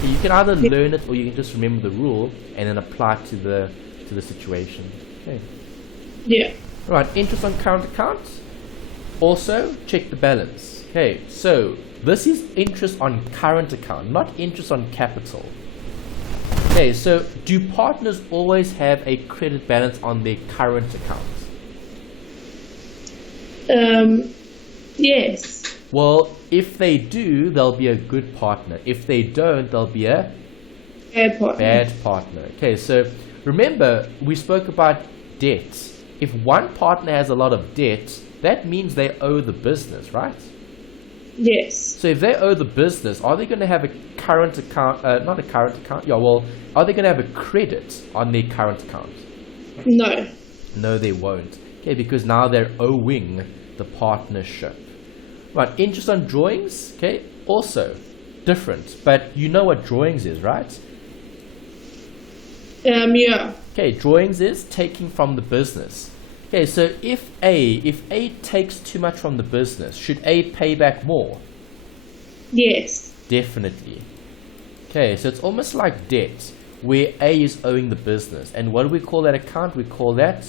So you can either learn it or you can just remember the rule and then apply it to the situation. Okay. Yeah. Right, interest on current account. Also, check the balance. Okay, so this is interest on current account, not interest on capital. Okay, so do partners always have a credit balance on their current account? Yes. Well, if they do, they'll be a good partner. If they don't, they'll be a Bad partner. bad partner. Okay, so remember, we spoke about debts. If one partner has a lot of debt, that means they owe the business, right? Yes. So if they owe the business, are they going to have a current account, not a current account, yeah, well, are they going to have a credit on their current account? No. No, they won't. Okay, because now they're owing the partnership. Right, interest on drawings, okay, also different, but you know what drawings is, right? Yeah. Okay, drawings is taking from the business. Okay, so if A takes too much from the business, should A pay back more? Yes. Definitely. Okay, so it's almost like debt, where A is owing the business. And what do we call that account? We call that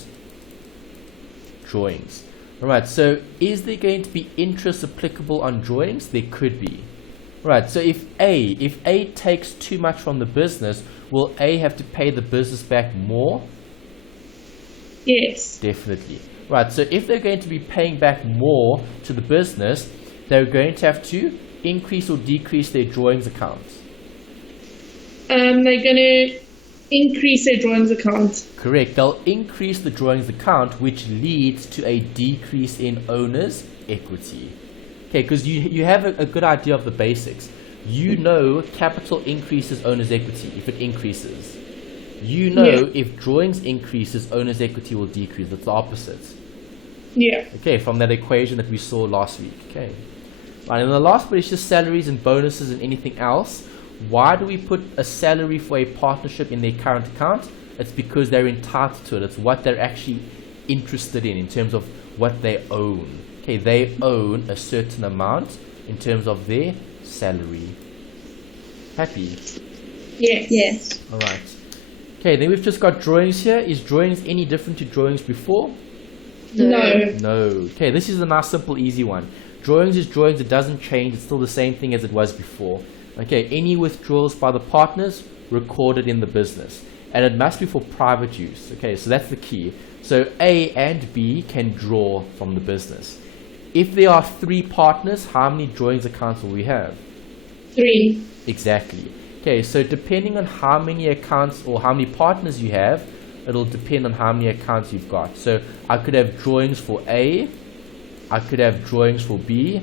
drawings. Alright, so is there going to be interest applicable on drawings? There could be. Right, so if A takes too much from the business, will A have to pay the business back more? Yes. Definitely. Right, so if they're going to be paying back more to the business, they're going to have to increase or decrease their drawings account. They're going to increase their drawings account. Correct. They'll increase the drawings account, which leads to a decrease in owner's equity. Okay, because you have a good idea of the basics. You know capital increases owner's equity if it increases. You know if drawings increases, owner's equity will decrease. It's the opposite. Yeah. Okay, from that equation that we saw last week. Okay. Right, and the last bit is just salaries and bonuses and anything else. Why do we put a salary for a partnership in their current account? It's because they're entitled to it. It's what they're actually interested in terms of what they own. Okay, they own a certain amount in terms of their salary. Happy? Yes. Yes. Alright. Okay, then we've just got drawings here. Is drawings any different to drawings before? No. No. Okay, this is a nice, simple, easy one. Drawings is drawings. It doesn't change. It's still the same thing as it was before. Okay, any withdrawals by the partners recorded in the business. and it must be for private use. Okay, so that's the key. So A and B can draw from the business. If there are 3 partners, how many drawings accounts will we have? 3. Exactly. Okay, so depending on how many accounts or how many partners you have, it'll depend on how many accounts you've got. So I could have drawings for A, I could have drawings for B,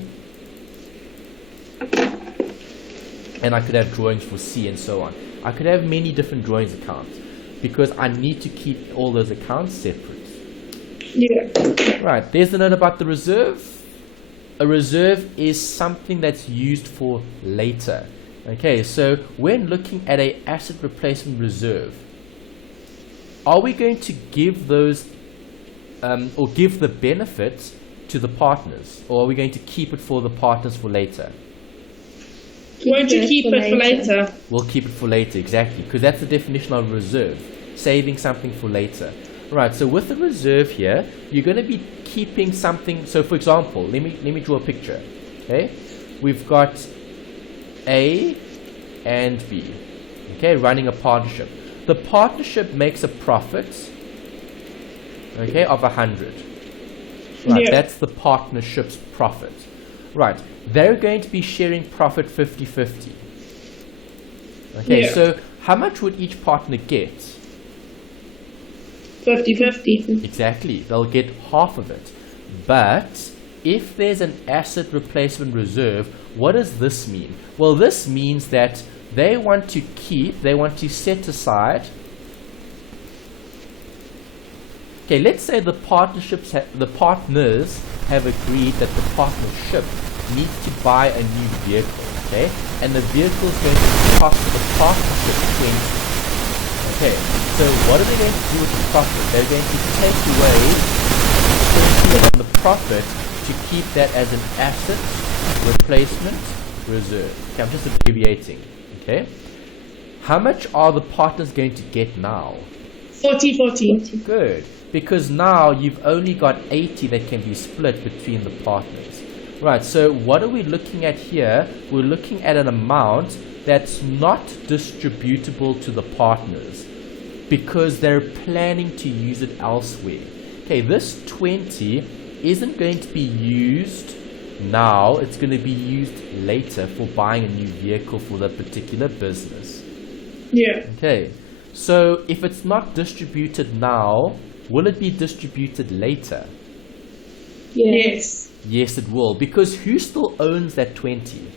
and I could have drawings for C, and so on. I could have many different drawings accounts because I need to keep all those accounts separate. Yeah. Right, there's the note about the reserve. A reserve is something that's used for later. Okay, so when looking at a asset replacement reserve, are we going to give those or give the benefit to the partners, or are we going to keep it for the partners for later? Won't you keep it for later? We'll keep it for later, exactly, because that's the definition of reserve, saving something for later. Right, so with the reserve here, you're going to be keeping something. So for example, let me draw a picture. Okay, we've got A and B, okay, running a partnership. The partnership makes a profit, okay, of 100. Right, Yeah. that's the partnership's profit. Right, they're going to be sharing profit 50-50. Okay, Yeah. so how much would each partner get? 50-50. Exactly, they'll get half of it. But if there's an asset replacement reserve, what does this mean? Well, this means that they want to set aside. Okay, let's say the partners have agreed that the partnership needs to buy a new vehicle, okay? And the vehicle is going to cost the partnership 20. Okay, so what are they going to do with the profit? They're going to take away 20 from the profit to keep that as an asset replacement reserve. Okay, I'm just abbreviating, okay? How much are the partners going to get now? 40-40. Good, because now you've only got 80 that can be split between the partners. Right, so what are we looking at here? We're looking at an amount that's not distributable to the partners because they're planning to use it elsewhere. Okay, this 20 isn't going to be used now, it's going to be used later for buying a new vehicle for that particular business. Yeah. Okay, so if it's not distributed now, will it be distributed later? Yes. Yes, it will, because who still owns that 20?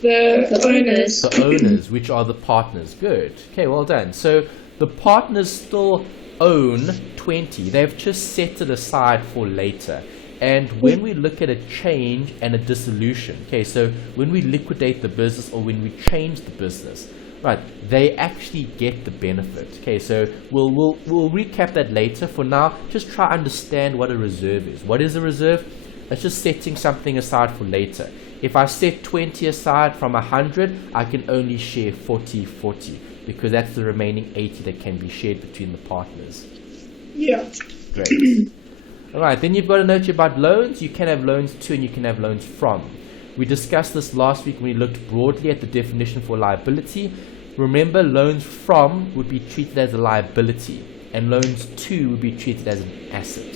The owners. The owners, which are the partners. Good. Okay, well done. So the partners still own 20. They've just set it aside for later. And when we look at a change and a dissolution, okay, so when we liquidate the business or when we change the business, right, they actually get the benefit. Okay, so we'll recap that later. For now, just try to understand what a reserve is. What is a reserve? It's just setting something aside for later. If I set 20 aside from 100, I can only share 40-40 because that's the remaining 80 that can be shared between the partners. Yeah. Great. Alright, then you've got to note about loans. You can have loans to and you can have loans from. We discussed this last week when we looked broadly at the definition for liability. Remember, loans from would be treated as a liability and loans to would be treated as an asset.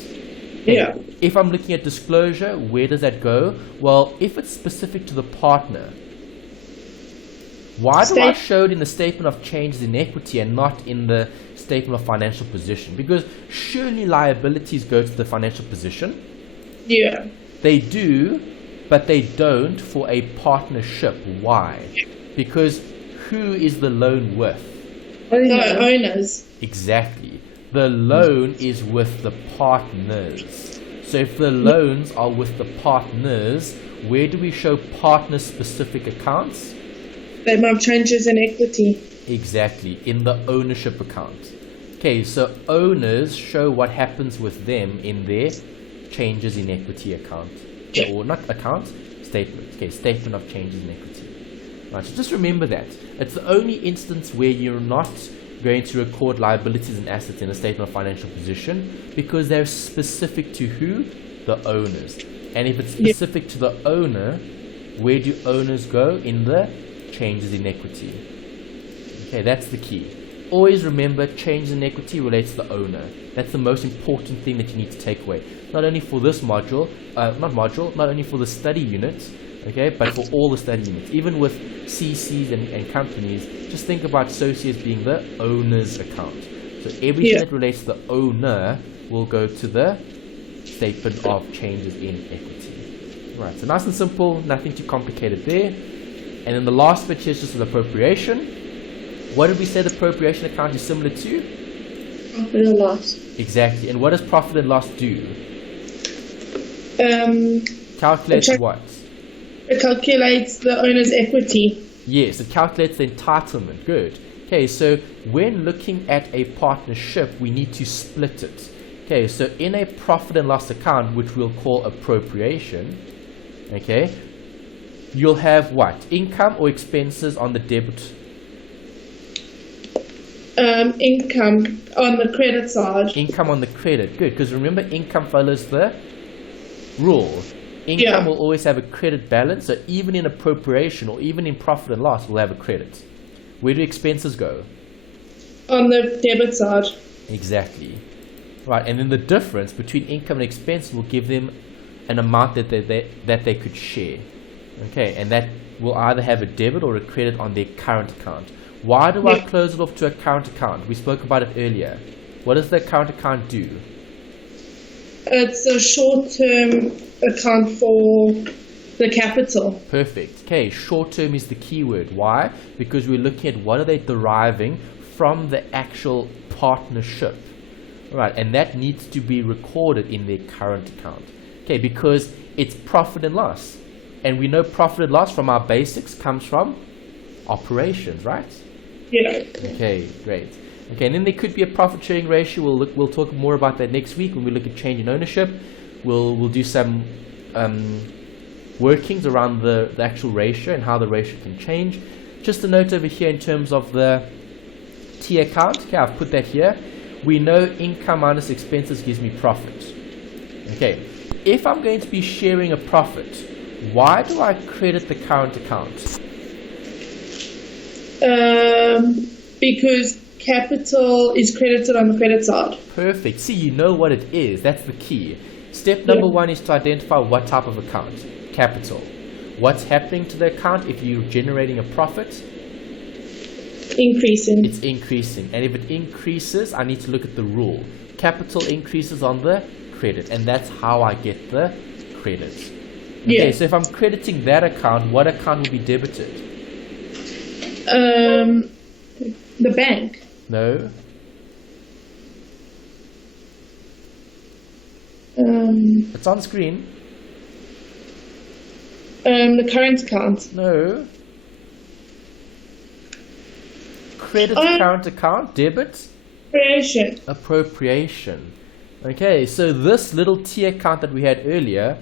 Yeah. If I'm looking at disclosure, where does that go? Well, if it's specific to the partner, why do I show it in the statement of changes in equity and not in the statement of financial position? Because surely liabilities go to the financial position. Yeah. They do, but they don't for a partnership. Why? Because who is the loan with? The owners. Exactly. The loan is with the partners. So if the loans are with the partners, where do we show partner-specific accounts? They might have changes in equity. Exactly, in the ownership account. Okay, so owners show what happens with them in their changes in equity account. Or not account, statement. Okay, statement of changes in equity. Right, so just remember that. It's the only instance where you're not going to record liabilities and assets in a statement of financial position because they're specific to who? The owners. And if it's specific to the owner, where do owners go? In the changes in equity. Okay, that's the key. always remember change in equity relates to the owner. That's the most important thing that you need to take away. Not only for this module, not only for the study units, okay, but for all the study units. Even with CCs and companies, just think about associates being the owner's account. So everything that relates to the owner will go to the statement of changes in equity. Right, so nice and simple, nothing too complicated there. And then the last bit here is just an appropriation. What did we say the appropriation account is similar to? Profit or loss. Exactly. And what does profit and loss do? Calculates what? It calculates the owner's equity. Yes, it calculates the entitlement. Good. Okay, so when looking at a partnership, we need to split it. Okay, so in a profit and loss account, which we'll call appropriation, okay, you'll have what? Income or expenses on the debit? Income on the credit side. Income on the credit. Good, because remember, income follows the rule. Income will always have a credit balance, so even in appropriation or even in profit and loss, we'll have a credit. Where do expenses go? On the debit side. Exactly. Right, and then the difference between income and expense will give them an amount that they could share. Okay, and that will either have a debit or a credit on their current account. Why do I close it off to a current account? We spoke about it earlier. What does the current account do? It's a short-term account for the capital. Perfect. Okay, short-term is the key word. Why? Because we're looking at what are they deriving from the actual partnership. Right, and that needs to be recorded in their current account. Okay, because it's profit and loss. And we know profit and loss from our basics comes from operations, right? Yeah. Okay, great. Okay, and then there could be a profit sharing ratio. We'll talk more about that next week when we look at change in ownership. We'll do some workings around the actual ratio and how the ratio can change. Just a note over here in terms of the T account. Okay, I've put that here. We know income minus expenses gives me profit. Okay, if I'm going to be sharing a profit, why do I credit the current account? Because capital is credited on the credit side. Perfect. See, you know what it is. That's the key. Step number one is to identify what type of account. Capital. What's happening to the account if you're generating a profit? Increasing. It's increasing. And if it increases, I need to look at the rule. Capital increases on the credit. And that's how I get the credit. Okay, so if I'm crediting that account, what account will be debited? The bank. No. It's on screen. The current account. No. Credit current account, debit. Appropriation. Appropriation. Okay, so this little T account that we had earlier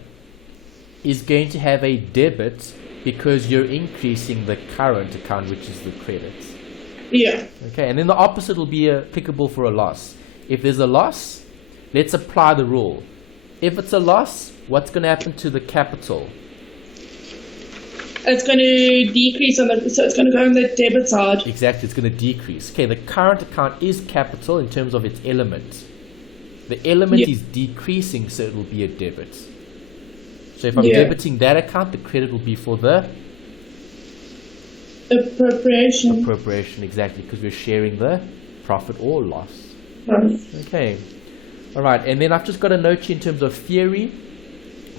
is going to have a debit because you're increasing the current account, which is the credit. Yeah. Okay, and then the opposite will be applicable for a loss. If there's a loss, let's apply the rule. If it's a loss, what's going to happen to the capital? It's going to decrease so it's going to go on the debit side. Exactly, it's going to decrease. Okay, the current account is capital in terms of its element. The element is decreasing, so it will be a debit. So if I'm debiting that account, the credit will be for the appropriation. Appropriation, exactly, because we're sharing the profit or loss. Okay. All right, and then I've just got a note here in terms of theory.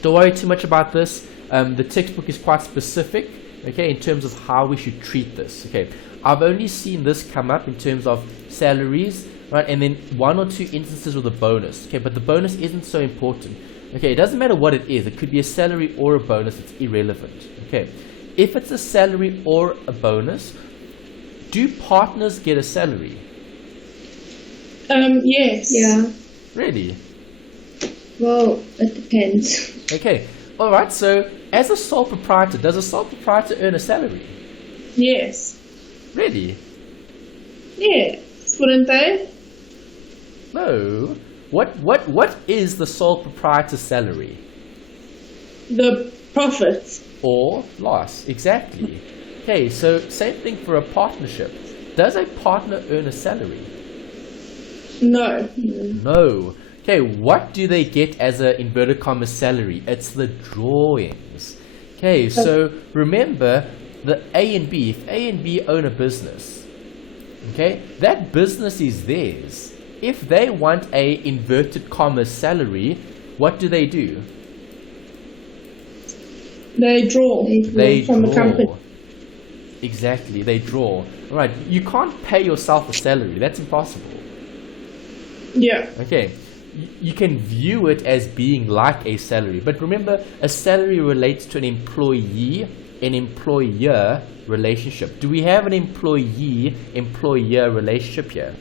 Don't worry too much about this. The textbook is quite specific, okay, in terms of how we should treat this. Okay, I've only seen this come up in terms of salaries, right, and then one or two instances with a bonus. Okay, but the bonus isn't so important. Okay, it doesn't matter what it is. It could be a salary or a bonus. It's irrelevant. Okay, if it's a salary or a bonus, do partners get a salary? Yes. Yeah. Really? Well, it depends. Okay. All right. So, as a sole proprietor, does a sole proprietor earn a salary? Yes. Really? Yes. Wouldn't they? No. What is the sole proprietor's salary? The profits. Or loss? Exactly. Okay. So, same thing for a partnership. Does a partner earn a salary? No. No. Okay, what do they get as a inverted commas salary? It's the drawings. Okay, so remember the A and B. If A and B own a business, okay, that business is theirs. If they want a inverted commas salary, what do? They draw from the company. Exactly, they draw. All right, you can't pay yourself a salary. That's impossible. Yeah. Okay, you can view it as being like a salary, but remember, a salary relates to an employee and employer relationship. Do we have an employee-employer relationship here?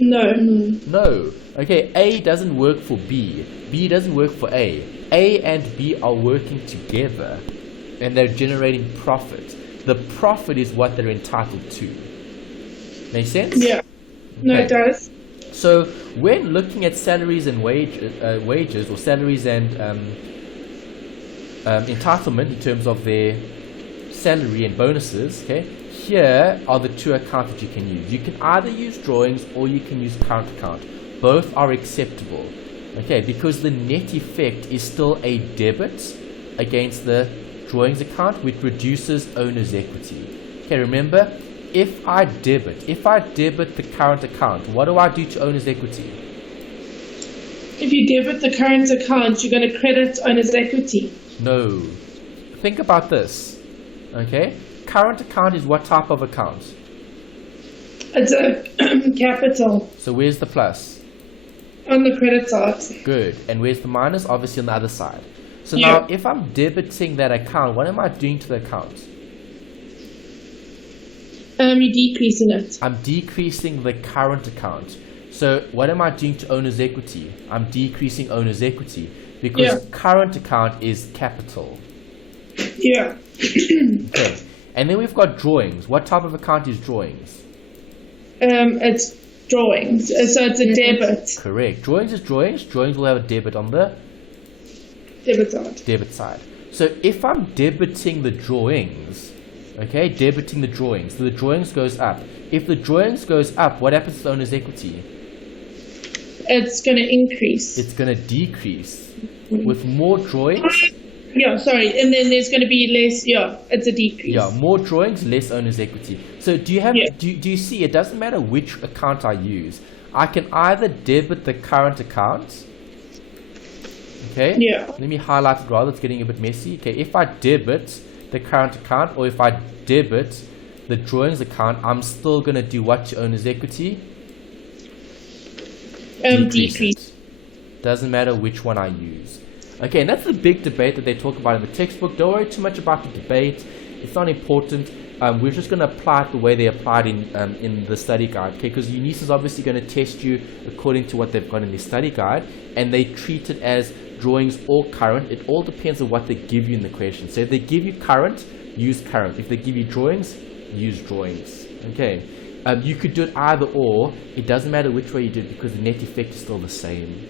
No. No. Okay, A doesn't work for B. B doesn't work for A. A and B are working together and they're generating profit. The profit is what they're entitled to. Make sense? Yeah. No, Okay. it does. So when looking at salaries and wages, or salaries and entitlement in terms of their salary and bonuses, okay, here are the two accounts that you can use. You can either use drawings or you can use current account. Both are acceptable, okay, because the net effect is still a debit against the drawings account, which reduces owner's equity. Okay, remember, if I debit the current account, what do I do to owner's equity? If you debit the current account, you're going to credit owner's equity. No. Think about this. Okay? Current account is what type of account? It's a capital So where's the plus? on the credit side. Good. And where's the minus? Obviously on the other side. So Yeah. now, if I'm debiting that account, what am I doing to the account? You're decreasing it. I'm decreasing the current account. So what am I doing to owner's equity? I'm decreasing owner's equity because Yeah. current account is capital. Yeah. Okay. And then we've got drawings. What type of account is drawings? It's drawings. So it's a debit. Correct. Drawings is drawings. Drawings will have a debit on the Debit side. debit side. So if I'm debiting the drawings, okay, debiting the drawings, the drawings goes up. If the drawings goes up, what happens to owner's equity? It's going to increase. It's going to decrease. With more drawings, Yeah, sorry. And then there's going to be less. Yeah, it's a decrease. yeah, more drawings, less owner's equity. So do you have? Yeah. Do you see? It doesn't matter which account I use. I can either debit the current account. Okay. Yeah. Let me highlight it rather. It's getting a bit messy. Okay. If I debit the current account, or if I debit the drawings account, I'm still going to do what to owner's equity? Decrease. It. Doesn't matter which one I use. Okay, and that's the big debate that they talk about in the textbook. Don't worry too much about the debate. It's not important. We're just going to apply it the way they applied in the study guide. Okay, because UNISA is obviously going to test you according to what they've got in the study guide, and they treat it as drawings or current. It all depends on what they give you in the question. So if they give you current, use current. If they give you drawings, use drawings. Okay. You could do it either or. It doesn't matter which way you do it because the net effect is still the same.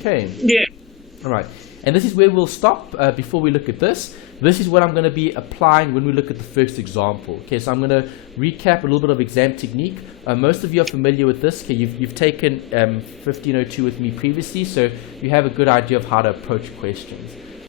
Okay. Yeah. All right. And this is where we'll stop before we look at this. This is what I'm going to be applying when we look at the first example. Okay, so I'm going to recap a little bit of exam technique. Most of you are familiar with this. Okay, you've taken 1502 with me previously, so you have a good idea of how to approach questions.